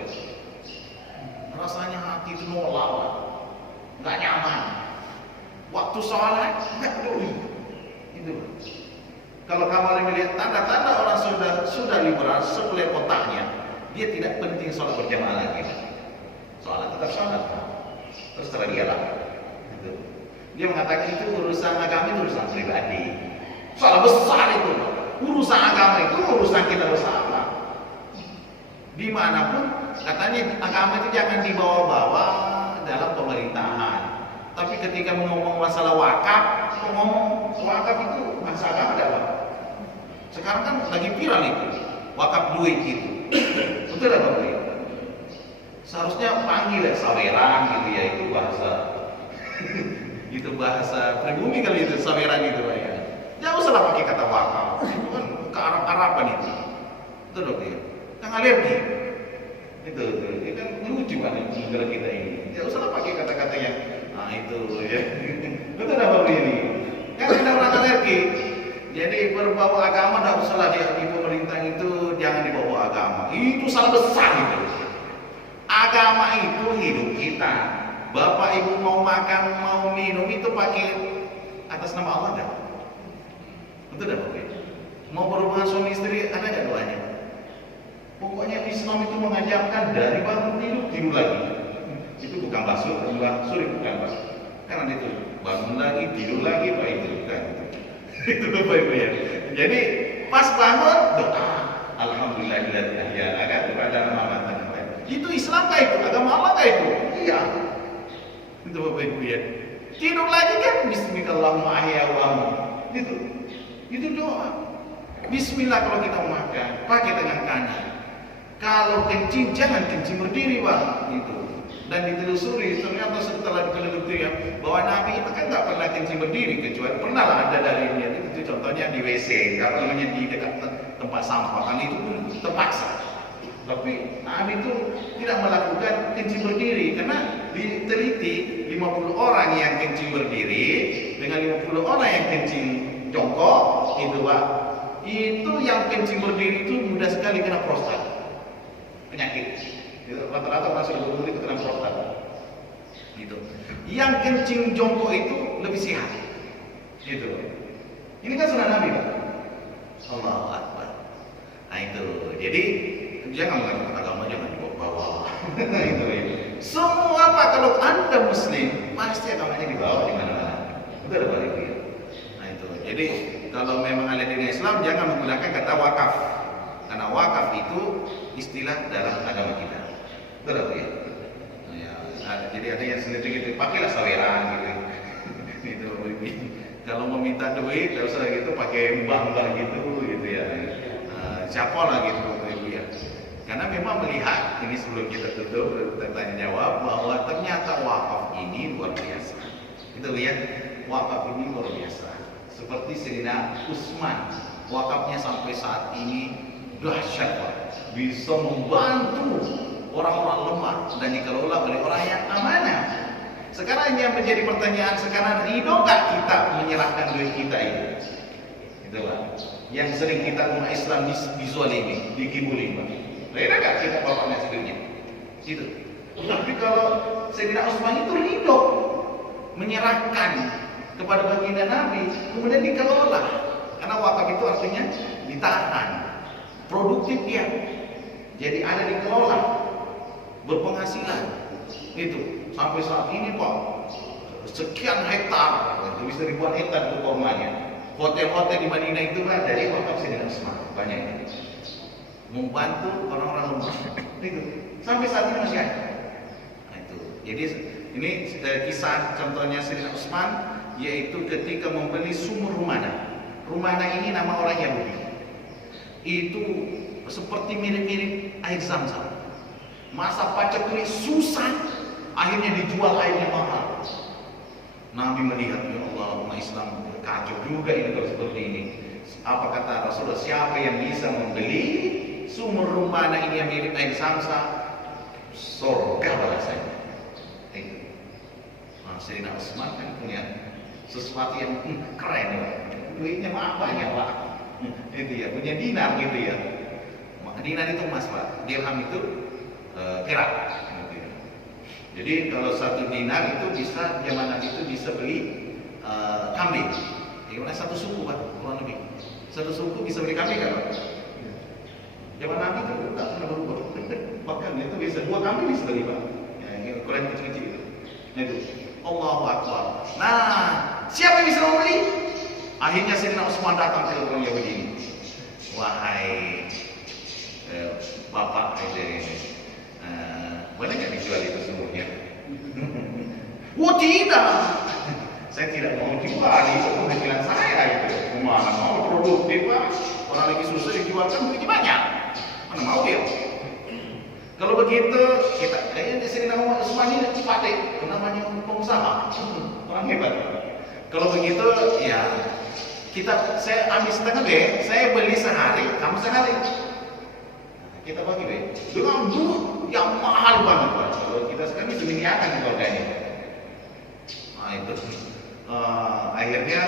Rasanya hati itu nolak Pak. Nggak nyaman. Waktu sholat nggak peduli. Itu. Kalau kamu melihat tanda-tanda orang sudah liberal, sekuler otaknya, dia tidak penting sholat berjamaah lagi. Sholat tetap sholat. terus terang dia lah. Gitu. Dia mengatakan itu urusan agama itu urusan pribadi. Salah besar itu. Urusan agama itu urusan kita bersama. Dimanapun katanya agama itu jangan dibawa-bawa dalam pemerintahan. Tapi ketika ngomong masalah wakaf, ngomong wakaf itu bahasa agama ada apa? Sekarang kan lagi viral itu, wakaf duit itu. Betul apa Pak? Seharusnya panggil ya saweran gitu ya, itu bahasa itu bahasa pribumi kali itu, saweran itu Pak ya. Jangan usah pakai kata wakaf. Itu kan ke Arab-Araban itu. Betul dong ya. Yang alergi. Itu kan lucu kan negara kita ini. Jangan usah pakai kata-kata yang itu ya. Betul apa ini? Kan ada orang alergi. Jadi berbau agama tidak usahlah di pemerintah itu, jangan dibawa agama. Itu salah besar itu. Agama itu hidup kita. Bapak ibu mau makan, mau minum itu pakai atas nama Allah enggak? Betul enggak Pak? Mau berhubungan suami istri ada enggak doanya? Pokoknya Islam itu mengajarkan dari bangun tidur lagi. Itu bukan basuh, bukan basuh. Kan itu bangun lagi, tidur lagi, Pak itu kan. Itu Bapak Ibu ya. Jadi pas bangun doa, alhamdulillahilladzi ahyana kan kepada mamatan. Itu Islam kah itu? Agama Allah kah itu? Iya. Itu Bapak Ibu ya. Tidur lagi kan bismillahirrahmanirrahim ahya wa amut. Itu doa. Bismillah kalau kita mau makan, pakai tangan kanan. Kalau kencing jangan kencing berdiri Pak. Itu. Dan ditelusuri ternyata setelah diteliti ya bahwa Nabi itu kan nggak pernah kencing berdiri kecuali pernah lah ada dari dia itu contohnya di WC apa namanya di dekat tempat sampah kan itu pun terpaksa. Tapi Nabi itu tidak melakukan kencing berdiri karena diteliti 50 orang yang kencing berdiri dengan 50 orang yang kencing jongkok itu Pak. Itu yang kencing berdiri itu mudah sekali kena prostat penyakit. Rata-rata orang sudah berburu itu kena prostat. Gitu. Yang kencing jongkok itu lebih sehat. Gitu. Ini kan sunnah Nabi, Pak. Allahu Akbar. Nah itu. Jadi jangan mengatakan agama jangan dibawa-bawa. Itu ya. Semua Pak kalau Anda Muslim pasti agamanya dibawa di mana-mana. Betul Pak Ibu. Nah itu. Jadi kalau memang ada di Islam jangan menggunakan kata wakaf. Karena wakaf itu istilah dalam agama kita. Betul ya? Jadi ada yang sendiri gitu, pakailah saweran gitu. Itu kalau mau minta duit, tidak usah gitu, pakai mbah-mbah gitu ya. Siapa lah gitu Ibu ya. Karena memang melihat ini sebelum kita tutup tanya jawab bahwa ternyata wakaf ini luar biasa. Kita lihat wakaf ini luar biasa. Seperti Sayyidina Utsman, wakafnya sampai saat ini dahsyat Pak. Bisa membantu orang-orang lemah dan dikelola oleh orang yang amanah. Sekarang yang menjadi pertanyaan sekarang, ridho nggak kita menyerahkan duit kita itu? Itulah yang sering kita umat Islam dizalimi, digibuli, Pak. Ridho nggak kita bapak ngasih duitnya? Itu. Tapi kalau Sayyidina Utsman itu ridho menyerahkan kepada baginda Nabi, kemudian dikelola. Karena wakaf itu artinya ditahan, produktif dia. Jadi ada dikelola, berpenghasilan. Itu sampai saat ini Pak, sekian hektar, itu bisa ribuan hektar itu kormanya. Hotel-hotel di Madinah itu Pak dari wakaf Sayyidina Utsman banyak. Membantu orang-orang lemah. Itu sampai saat ini masih ada. Nah, itu. Jadi ini kisah contohnya Sayyidina Utsman yaitu ketika membeli sumur Rumana. Rumana ini nama orang Yahudi. Itu seperti mirip-mirip air Zam-Zam. Masa paceklik susah, akhirnya dijual airnya mahal. Nabi melihat, ya Allah, umat Islam kacau juga ini kalau seperti ini. Apa kata Rasulullah? Siapa yang bisa membeli sumur Rumana ini yang mirip air Zam-Zam, surga balasannya. Itu. Nah, Sayyidina Utsman kan punya sesuatu yang keren, Pak. Duitnya banyak, Pak. Itu ya, punya dinar gitu ya. Dinar itu emas Pak, dirham itu perak. Gitu ya. Jadi kalau satu dinar itu bisa zaman Nabi itu bisa beli kambing. Gimana satu suku Pak, kurang lebih. Satu suku bisa beli kambing kan Pak? Zaman Nabi itu tidak pernah berubah. Bahkan itu bisa 2 kambing bisa beli Pak. Ya, ini ukuran kecil-kecil itu. Itu Allahu Akbar. Nah, siapa yang bisa membeli? Akhirnya Sayyidina Utsman datang ke orang Yahudi ini. Wahai bapak ini, boleh nggak dijual itu semuanya? Oh tidak, saya tidak mau jual itu penghasilan saya itu. Mana mau produktif Pak? Orang lagi susah dijualkan begitu banyak. Mana mau dia? Kalau begitu kita kayaknya di sini nama Utsman ini Cipate, namanya pengusaha, orang hebat. Kalau begitu ya saya ambil setengah deh, saya beli sehari, kamu sehari. Kita bagi deh. Dengan duit yang mahal banget Pak. Kalau kita sekarang itu miniakan di keluarga ini. Nah itu akhirnya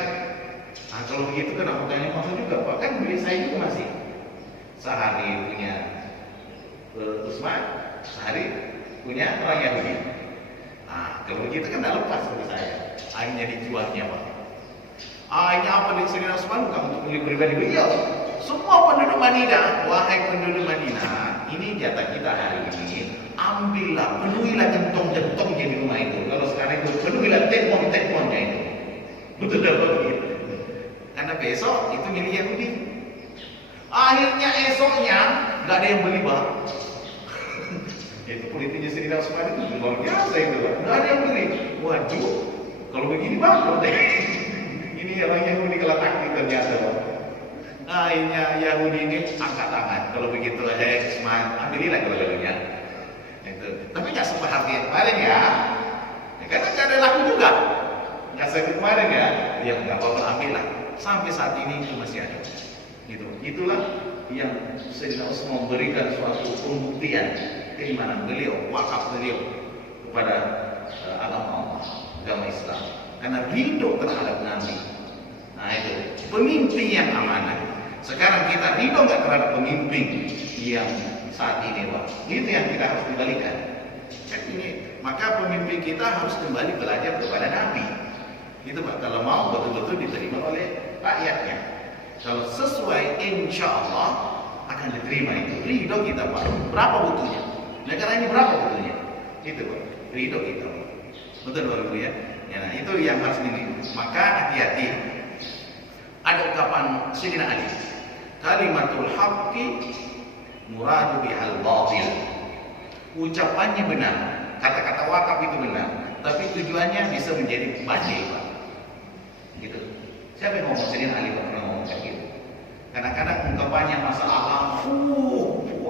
kalau begitu kan aku tanya maksud juga Pak, kan beli saya juga masih sehari punya Utsman, sehari punya orang Yahudi. Nah kalau begitu kan tidak lepas bagi saya. Akhirnya dijualnya Pak. Akhirnya apa di Sayyidina Utsman bukan untuk beli pribadi beliau. Semua penduduk Madinah, wahai penduduk Madinah, ini jatah kita hari ini. Ambillah, penuhilah gentong-gentongnya di rumah itu. Kalau sekarang itu penuhilah tekmon-tekmonnya itu. Betul tak begitu? Karena besok itu milik Yahudi. Akhirnya esoknya nggak ada yang beli Pak. Itu politiknya Sayyidina Utsman itu luar biasa itu Pak. Nggak ada yang beli. Waduh, kalau begini bangkrut deh. Ini orang Yahudi kalau taktik ternyata Pak. Akhirnya Yahudi ini angkat tangan. Kalau begitu Utsman, ambililah kalau-kalanya. Itu. Tapi nggak seperti yang kemarin ya. Karena nggak ada laku juga. Nggak seperti kemarin ya. Ya nggak apa-apa ambillah. Sampai saat ini itu masih ada. Gitu. Itulah yang Sayyidina Utsman memberikan suatu pembuktian keimanan beliau, wakaf beliau kepada agama Allah, agama Islam. Karena ridho terhadap Nabi. Nah itu pemimpin yang amanah. Sekarang kita ridho nggak terhadap pemimpin yang saat ini Pak? Itu yang kita harus kembalikan. Ini maka pemimpin kita harus kembali belajar kepada Nabi. Itu Pak. Kalau mau betul-betul diterima oleh rakyatnya. Kalau sesuai, insya Allah akan diterima itu. Ridho kita Pak. Berapa butuhnya? Negara ini berapa butuhnya? Itu Pak. Ridho kita Pak. Betul Bapak Ibu ya. Nah itu yang harus ini. Maka hati-hati. Ada ucapan Sayyidina Ali. Kalimatul haqqi muradu bihal batil. Ucapannya benar. Kata-kata wakaf itu benar. Tapi tujuannya bisa menjadi badai Pak. Gitu. Siapa yang ngomong Sayyidina Ali pernah ngomong kayak gitu? Kadang-kadang ungkapannya masalah alam,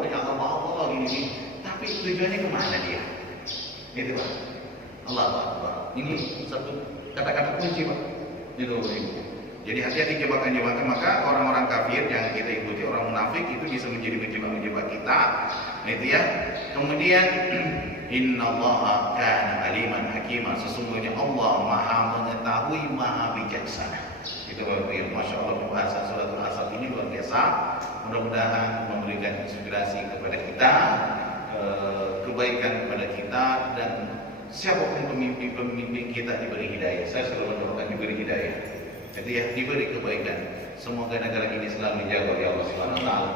ya Allah gini. Tapi tujuannya kemana dia? Gitu Pak. Allah Akbar. Ini satu kata-kata kunci Pak. Gitu Pak. Jadi hati-hati jebakan-jebakan. Maka orang-orang kafir yang kita ikuti, orang munafik itu bisa menjebak kita. Nah itu ya. Kemudian Innallaha kana aliman hakima. Sesungguhnya Allah Maha mengetahui, Maha bijaksana. Itu Bapak Ibu, Masya Allah pembahasan surat Al-Asr ini luar biasa. Mudah-mudahan memberikan inspirasi kepada kita, kebaikan kepada kita, dan siapapun pemimpin kita diberi hidayah. Saya selalu mendoakan diberi hidayah. Jadi ya diberi kebaikan. Semoga negara ini selalu dijaga oleh Allah Subhanahu wa taala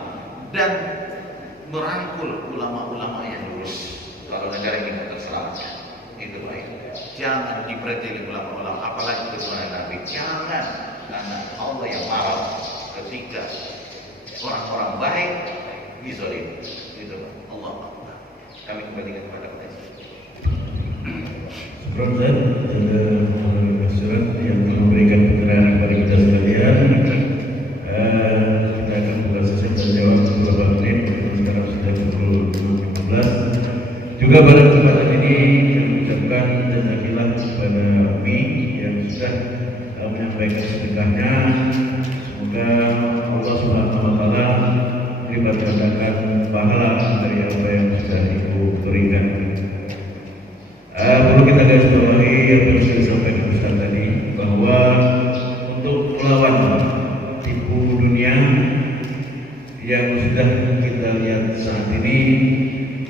dan merangkul ulama-ulama yang lurus. Kalau negara ini akan selamatkan. Itu baik. Jangan dipreteli ulama-ulama, apalagi keturunan Nabi. Jangan, karena Allah yang marah ketika orang-orang baik dizolim. Itu Allah. Kami kembalikan kepada Allah. Proses dan yang memberikan pencerahan kepada kita sekalian. Kita akan buka sesi terjawab beberapa menit. Sekarang sudah pukul 15. Juga pada kesempatan ini kami ucapkan jazakallah kepada Umi yang sudah menyampaikan sedekahnya. Semoga Allah Subhanahu wa taala lipat gandakan pahala dari apa yang sudah Ibu berikan. Perlu kita garis bawahi yang harus disampaikan Ustaz tadi, bahwa untuk melawan tipu dunia yang sudah kita lihat saat ini,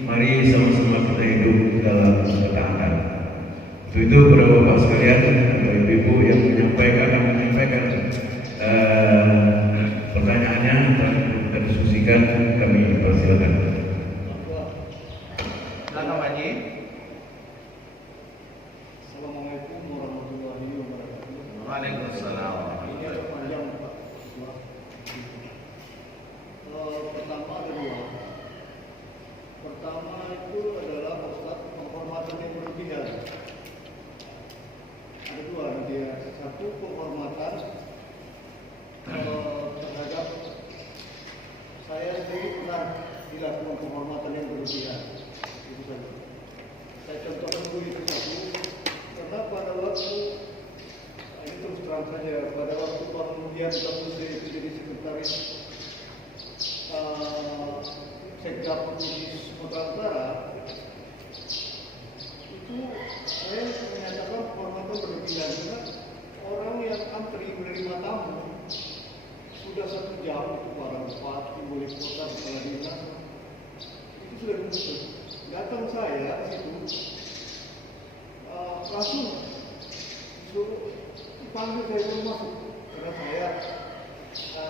mari sama-sama kita hidup dalam ketaatan. Untuk itu para bapak sekalian, Bapak Ibu yang akan menyampaikan pertanyaannya akan kita diskusikan, kami persilakan. dengan penghormatan yang berlebihan. Itu saja. Saya contohkan dulu itu satu, karena pada waktu ini terus terang saja, pada waktu kemudian saya itu jadi sekretaris Sekda Provinsi Sumatera Utara, itu saya menyatakan penghormatan berlebihan karena orang yang antri menerima tamu sudah 1 jam itu para bupati, wali kota, kepala dinas itu sudah memutus. Datang saya ke situ langsung suruh dipanggil saya belum masuk karena saya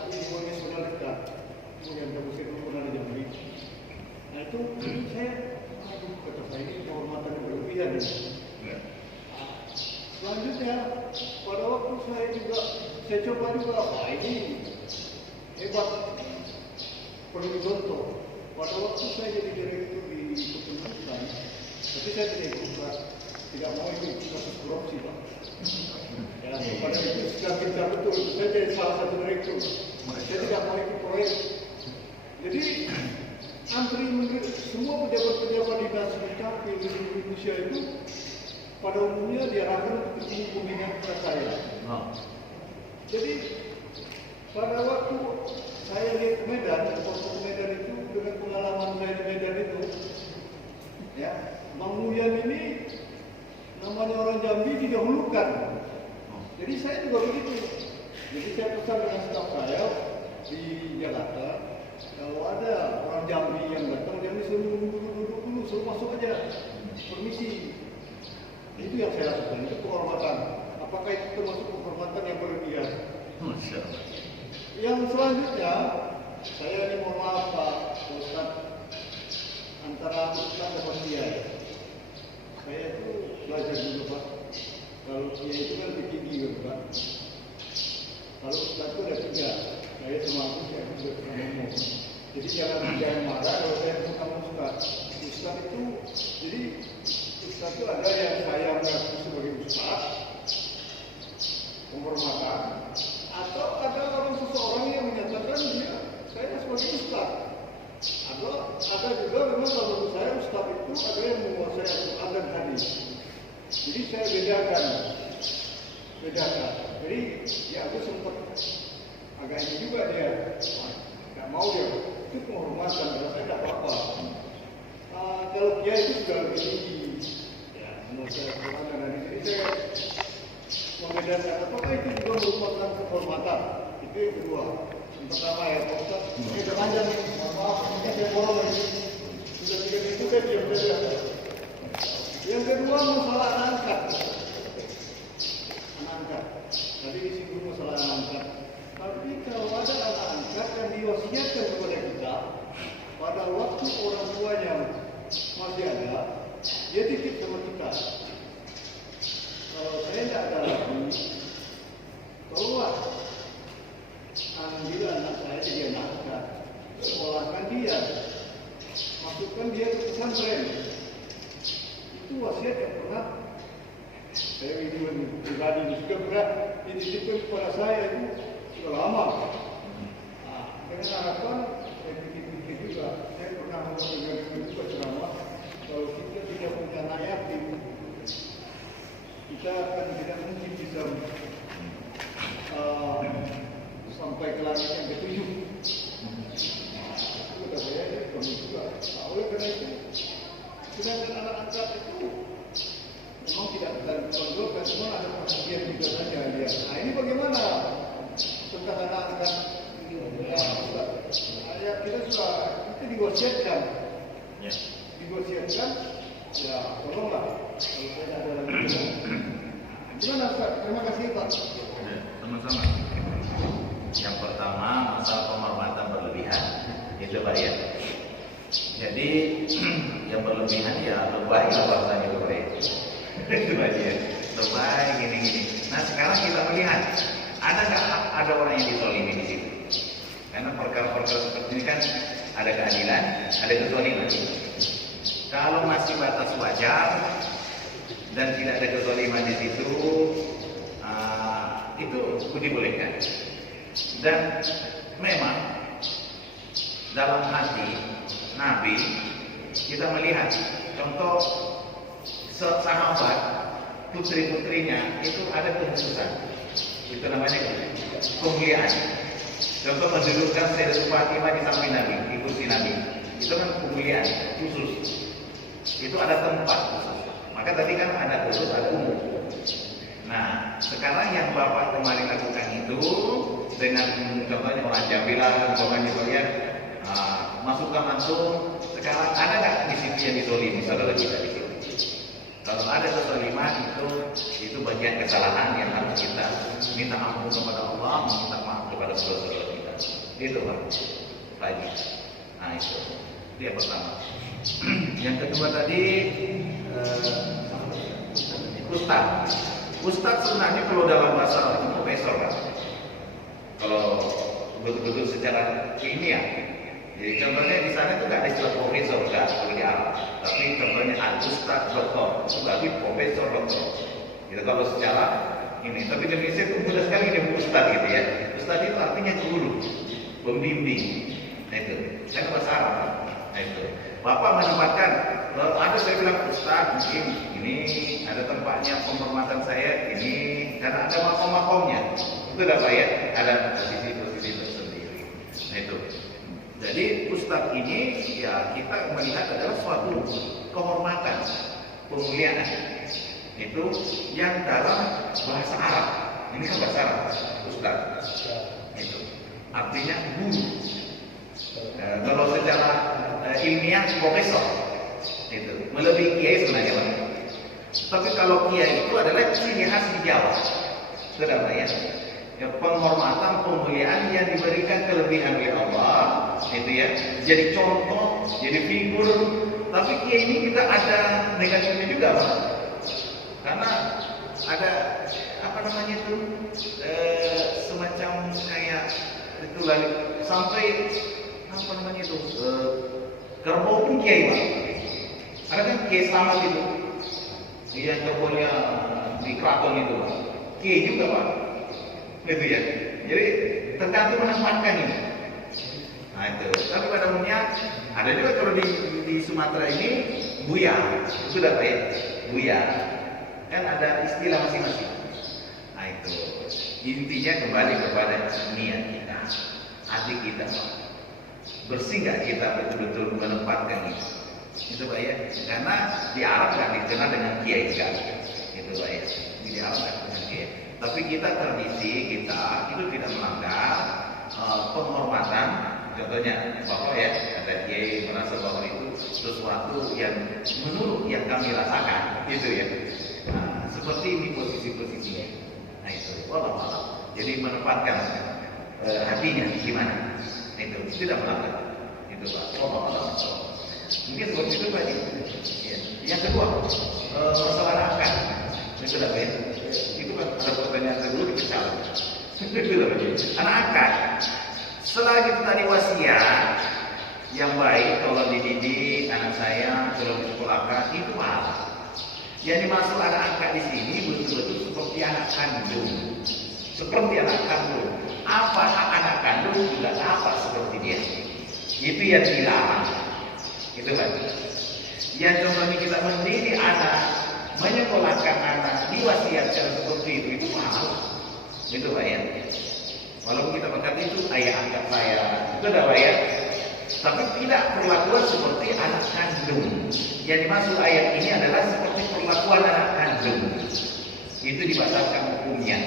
hubungannya sudah dekat, kemudian saya belum pernah di Jambi. Nah itu saya, aduh kata saya ini kehormatan yang berlebihan. Selanjutnya pada waktu saya coba juga, wah ini hebat, perlu dicontoh. Pada waktu saya jadi direktur di kependudukan, tapi saya tidak mau ikut kasus korupsi, Pak. Ya, pada itu sudah kita betul, saya jadi salah satu direktur. Saya tidak mau ikut proyek. Jadi antri semua pejabat-pejabat dinas kita di Indonesia itu pada umumnya diarahkan untuk bertemu pembinaan kepada saya. Jadi pada waktu saya lihat Medan, waktu Medan itu dengan pengalaman saya di Medan itu, ya, Bang Muyan ini namanya orang Jambi didahulukan. Jadi saya juga begitu. Jadi saya pesan dengan staf saya di Jakarta, kalau ada orang Jambi yang datang, jangan disuruh duduk dulu, suruh masuk aja, permisi. Itu yang saya lakukan, itu penghormatan. Apakah itu termasuk penghormatan yang berlebihan? Yang selanjutnya, saya ini mohon maaf Pak Ustaz, antara Ustaz dan Kiai. Saya itu belajar dulu Pak. Kalau Kiai itu kan lebih tinggi kan Pak. Kalau Ustaz itu ada 3, saya sama saya sudah pernah ngomong. Jadi jangan marah kalau saya sama Ustaz. Ustaz itu, jadi Ustaz itu ada yang saya mengaku sebagai Ustaz, penghormatan, atau ada orang seseorang yang menyatakan dia saya sebagai Ustaz. Ada juga memang kalau saya Ustaz itu ada yang menguasai Al-Quran dan hadis. Jadi saya bedakan. Jadi ya aku sempat agak ini juga dia, nggak mau dia. Itu penghormatan, karena saya tidak apa-apa. Kalau dia itu sudah lebih tinggi, ya menurut saya Al-Quran dan hadis. Jadi saya membedakan apakah itu juga merupakan kehormatan. Itu yang kedua. Yang pertama ya Pak Ustaz, ini sudah panjang nih, maaf, ini saya borong lagi. Sudah 3 minggu saya diam saja. Yang kedua masalah anak angkat. Tadi disinggung masalah anak angkat. Tapi kalau ada anak angkat yang diwasiatkan kepada kita, pada waktu orang tuanya masih ada, dia titip sama kita. Kalau saya tidak ada lagi, tolonglah ambil anak saya jadi anak angkat, sekolahkan dia, masukkan dia ke pesantren. Itu wasiat yang pernah saya pribadi ini sudah pernah dititipkan kepada saya itu sudah lama. Dengan harapan saya pikir juga, saya pernah mendengar juga ceramah kalau kita tidak punya anak yatim, kita akan tidak mungkin bisa sampai ke langit yang ke-7. Itu kata saya, dia perlu juga. Oleh karena itu, sedangkan anak angkat itu memang tidak kita kontrolkan, cuma ada perhatian juga saja dia. Nah ini bagaimana tentang anak angkat? Ya, kita diwasiatkan, ya tolonglah kalau saya ada lagi. Gimana Ustaz? Terima kasih Pak. Sama-sama. Yang pertama masalah penghormatan berlebihan itu Pak ya. Jadi yang berlebihan ya lebay bahasanya itu Pak ya. Itu aja. Lebay gini-gini. Nah sekarang kita melihat ada nggak ada orang yang ditolimi di situ? Karena perkara-perkara seperti ini kan ada keadilan, ada kezaliman. Kalau masih batas wajar dan tidak ada kezaliman di situ, itu dibolehkan. Dan memang dalam hati Nabi, kita melihat contoh sahabat, putri-putrinya itu ada kekhususan. Itu namanya kemuliaan. Contoh mendudukkan Sayyidah Fatimah di samping Nabi, di kursi Nabi. Itu kan kemuliaan khusus. Itu ada tempat khusus. Maka tadi kan ada khusus, ada umum. Nah, sekarang yang Bapak kemarin lakukan itu dengan contohnya orang Jabilah, umpamanya kalian masukkan langsung. Sekarang ada nggak di sini yang dizolimi? Saudara kita di sini. Kalau ada kezaliman itu bagian kesalahan yang harus kita minta ampun kepada Allah, minta maaf kepada saudara-saudara kita. Itu Pak. Lagi. Nah itu dia pertama. Yang kedua tadi Ustaz sebenarnya kalau dalam bahasa Arab itu profesor Pak. Kalau betul-betul secara ilmiah. Jadi contohnya di sana itu nggak ada istilah profesor, nggak kalau di Arab. Tapi contohnya Ustaz doktor, itu berarti profesor doktor. Gitu kalau secara ini. Tapi di Indonesia itu mudah sekali ini Ustaz gitu ya. Ustaz itu artinya guru, pembimbing. Nah itu. Saya bahasa Arab. Nah itu. Bapak menempatkan, ada saya bilang Ustaz mungkin ini ada tempatnya penghormatan saya ini karena ada makom-makomnya. Itu dah Pak ya. Ada posisi-posisi tersendiri. Nah itu. Jadi Ustadz ini ya kita melihat adalah suatu kehormatan, pemuliaan. Itu yang dalam bahasa Arab. Ini kan bahasa Arab, Ustadz. Itu artinya guru. Kalau secara ilmiah profesor. Itu melebihi kiai sebenarnya Pak. Tapi kalau kiai itu adalah ciri khas di Jawa. Sudah ya. Penghormatan, pemuliaan yang diberikan kelebihan oleh Allah, itu ya, jadi contoh, jadi figur. Tapi kiai ini kita ada negatifnya juga, Pak. Karena ada apa namanya itu semacam kayak itu lagi sampai apa namanya itu kerbau pun kiai Pak. Ada kan kiai selamat itu, yang kerbaunya di keraton itu Pak. Kiai juga Pak. Itu ya. Jadi tergantung menempatkan ini. Nah itu. Tapi pada umumnya ada juga kalau di Sumatera ini buya. Itu sudah Pak ya. Buya. Kan ada istilah masing-masing. Nah itu. Intinya kembali kepada niat kita, hati kita Pak. Bersih nggak kita betul-betul menempatkan itu. Itu Pak ya. Karena di Arab nggak dikenal dengan kiai kan. Itu Pak ya. Di Arab nggak dengan kiai. Tapi kita tradisi kita itu tidak melanggar penghormatan. Contohnya Bapak ya, ada kiai merasa bahwa itu sesuatu yang menurut yang kami rasakan, gitu ya. Nah, seperti ini posisi-posisinya. Nah itu, walau. Jadi menempatkan hatinya gimana? Nah, itu tidak melanggar. Itu Pak. Walau. Mungkin seperti itu Pak. Ya. Yang kedua, masalah akad. Itu sudah ya. Itu kan ada pertanyaan kedua dipecah. Anak akad. Selagi kita tadi wasiat yang baik, kalau dididik anak saya, kalau disekolahkan itu pahala. Yang dimaksud anak angkat di sini betul-betul seperti anak kandung. Seperti anak kandung. Apa hak anak kandung juga dapat seperti dia. Itu yang dilarang. Itu kan. Yang contohnya kita mendidik anak, menyekolahkan anak, diwasiatkan seperti itu pahala. Itu Pak ya. Walaupun kita berkata itu ayah angkat saya, itu dah Pak ya. Tapi tidak perlakuan seperti anak kandung. Yang dimaksud ayat ini adalah seperti perlakuan anak kandung. Itu dibatalkan hukumnya.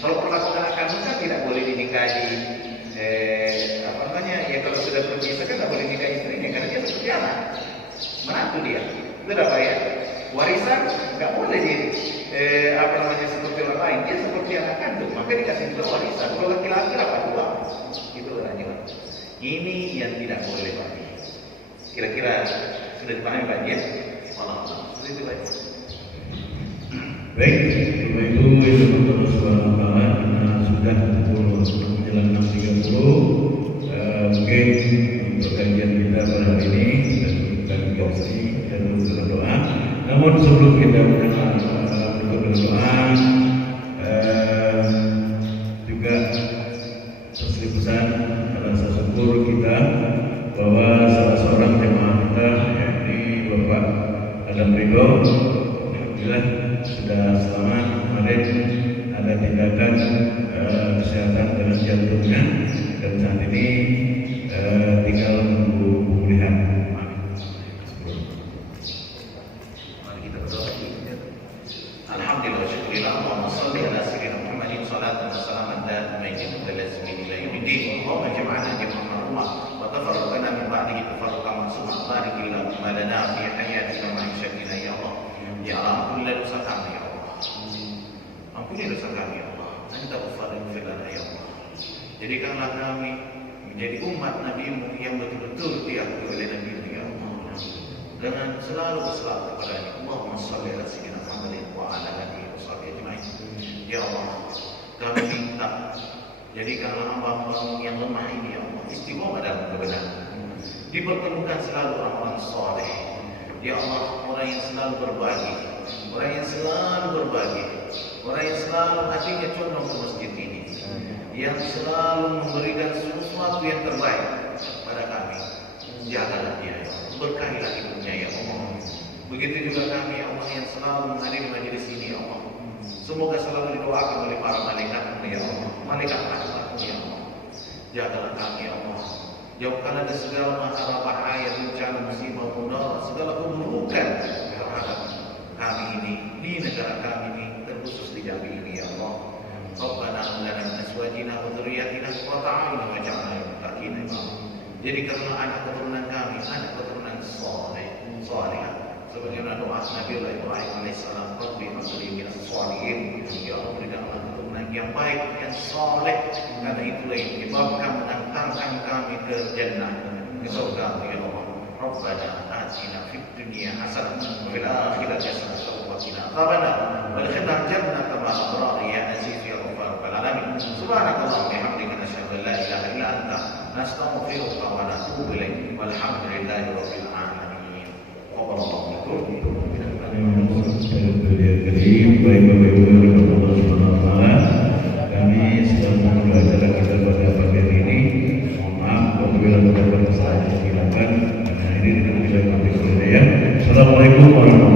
Kalau perlakuan anak kandung kan tidak boleh dinikahi. Apa namanya? Ya kalau sudah berpisah kan tidak boleh nikahi istrinya karena dia seperti anak. Menantu dia. Itu dah Pak ya. Warisan nggak boleh apa namanya seperti orang lain. Dia seperti anak kandung. Maka dikasih juga warisan. Kalau laki-laki dapat dua. Itu orangnya Pak. Ini yang tidak boleh Pak. Kira-kira sudah dipahami Pak ya? Seperti itu Pak. Baik, Bapak Ibu, Allah Subhanahu wa taala sudah menjelang 6.30. Mungkin untuk kajian kita pada hari ini kita cukupkan diskusi dan berdoa. Namun sebelum kita menutup berdoa, juga pesan rasa syukur kita bahwa salah seorang jemaah ridho. Alhamdulillah sudah selamat. Kemarin ada tindakan kesehatan dengan jantungnya dan saat ini tinggal menunggu pemulihan. Mari kita berdoa. Alhamdulillah, syukurillah, Allahumma salli ala sayyidina Muhammadin salatan wa salaman daimin ila lazmin ila yaumiddin. Allahumma jam'ana jam'an marhumah wa tafarraqna min ba'dihi tafarruqan mansuma. Barik lana fi hayatina wa ma'isyatina ya Allah. Ya Allah, ampunilah dosa kami ya Allah. Ampunilah dosa kami ya Allah. Anta ghaffarun lana ya Allah. Jadikanlah kami menjadi umat Nabi-Mu yang betul-betul diakui oleh Nabi-Mu ya Allah. Dengan selalu berselawat kepada-Nya. Allahumma shalli ala sayyidina Muhammadin wa ala alihi wa sahbihi ajma'in. Ya Allah, kami minta jadikanlah hamba-Mu yang lemah ini ya Allah istiqomah dalam kebenaran. Dipertemukan selalu orang-orang saleh. Ya Allah, orang yang selalu berbagi, orang yang selalu berbagi, orang yang selalu hatinya condong ke masjid ini, yang selalu memberikan sesuatu yang terbaik pada kami. Jagalah dia ya Allah, berkahilah hidupnya ya Allah. Begitu juga kami ya Allah yang selalu menghadiri majelis ini ya Allah. Semoga selalu didoakan oleh para malaikat-Mu ya Allah, malaikat rahmat-Mu ya Allah. Jagalah kami ya Allah. Jauhkanlah dari segala masalah bahaya, bencana, musibah, mudarat, segala keburukan terhadap kami ini di negara kami ini, terkhusus di Jambi ini ya Allah. Rabbana hab lana min azwajina wa dzurriyyatina qurrata a'yun waj'alna lil muttaqina imama. Jadikanlah anak keturunan kami anak keturunan saleh. Sebagaimana doa Nabi Ibrahim alaihissalam, Rabbi habli minas shalihin. Ya Allah, berikanlah keturunan yang baik, yang saleh. Karena itulah yang menyebabkan mengantarkan kami ke jannah, ke surga ya Allah. Rabbana atina fid dunya hasanah wa fil akhirati hasanah wa qina adzabannar. Wa adkhilna jannata ma'al abrar ya aziz ya ghaffar rabbal alamin. Subhanakallahumma wa bihamdika nashhadu an la ilaha illa anta nastaghfiruka wa natubu ilaik. Walhamdulillahi rabbil alamin. Wabarakatuh. Baik-baik Allah Subhanahu wa taala. Kami sedang menunggu acara kita pada pagi hari ini. Mohon maaf apabila terdapat kesalahan yang dilakukan. Karena ini tidak bisa kami hidayah. Assalamualaikum warahmatullahi wabarakatuh.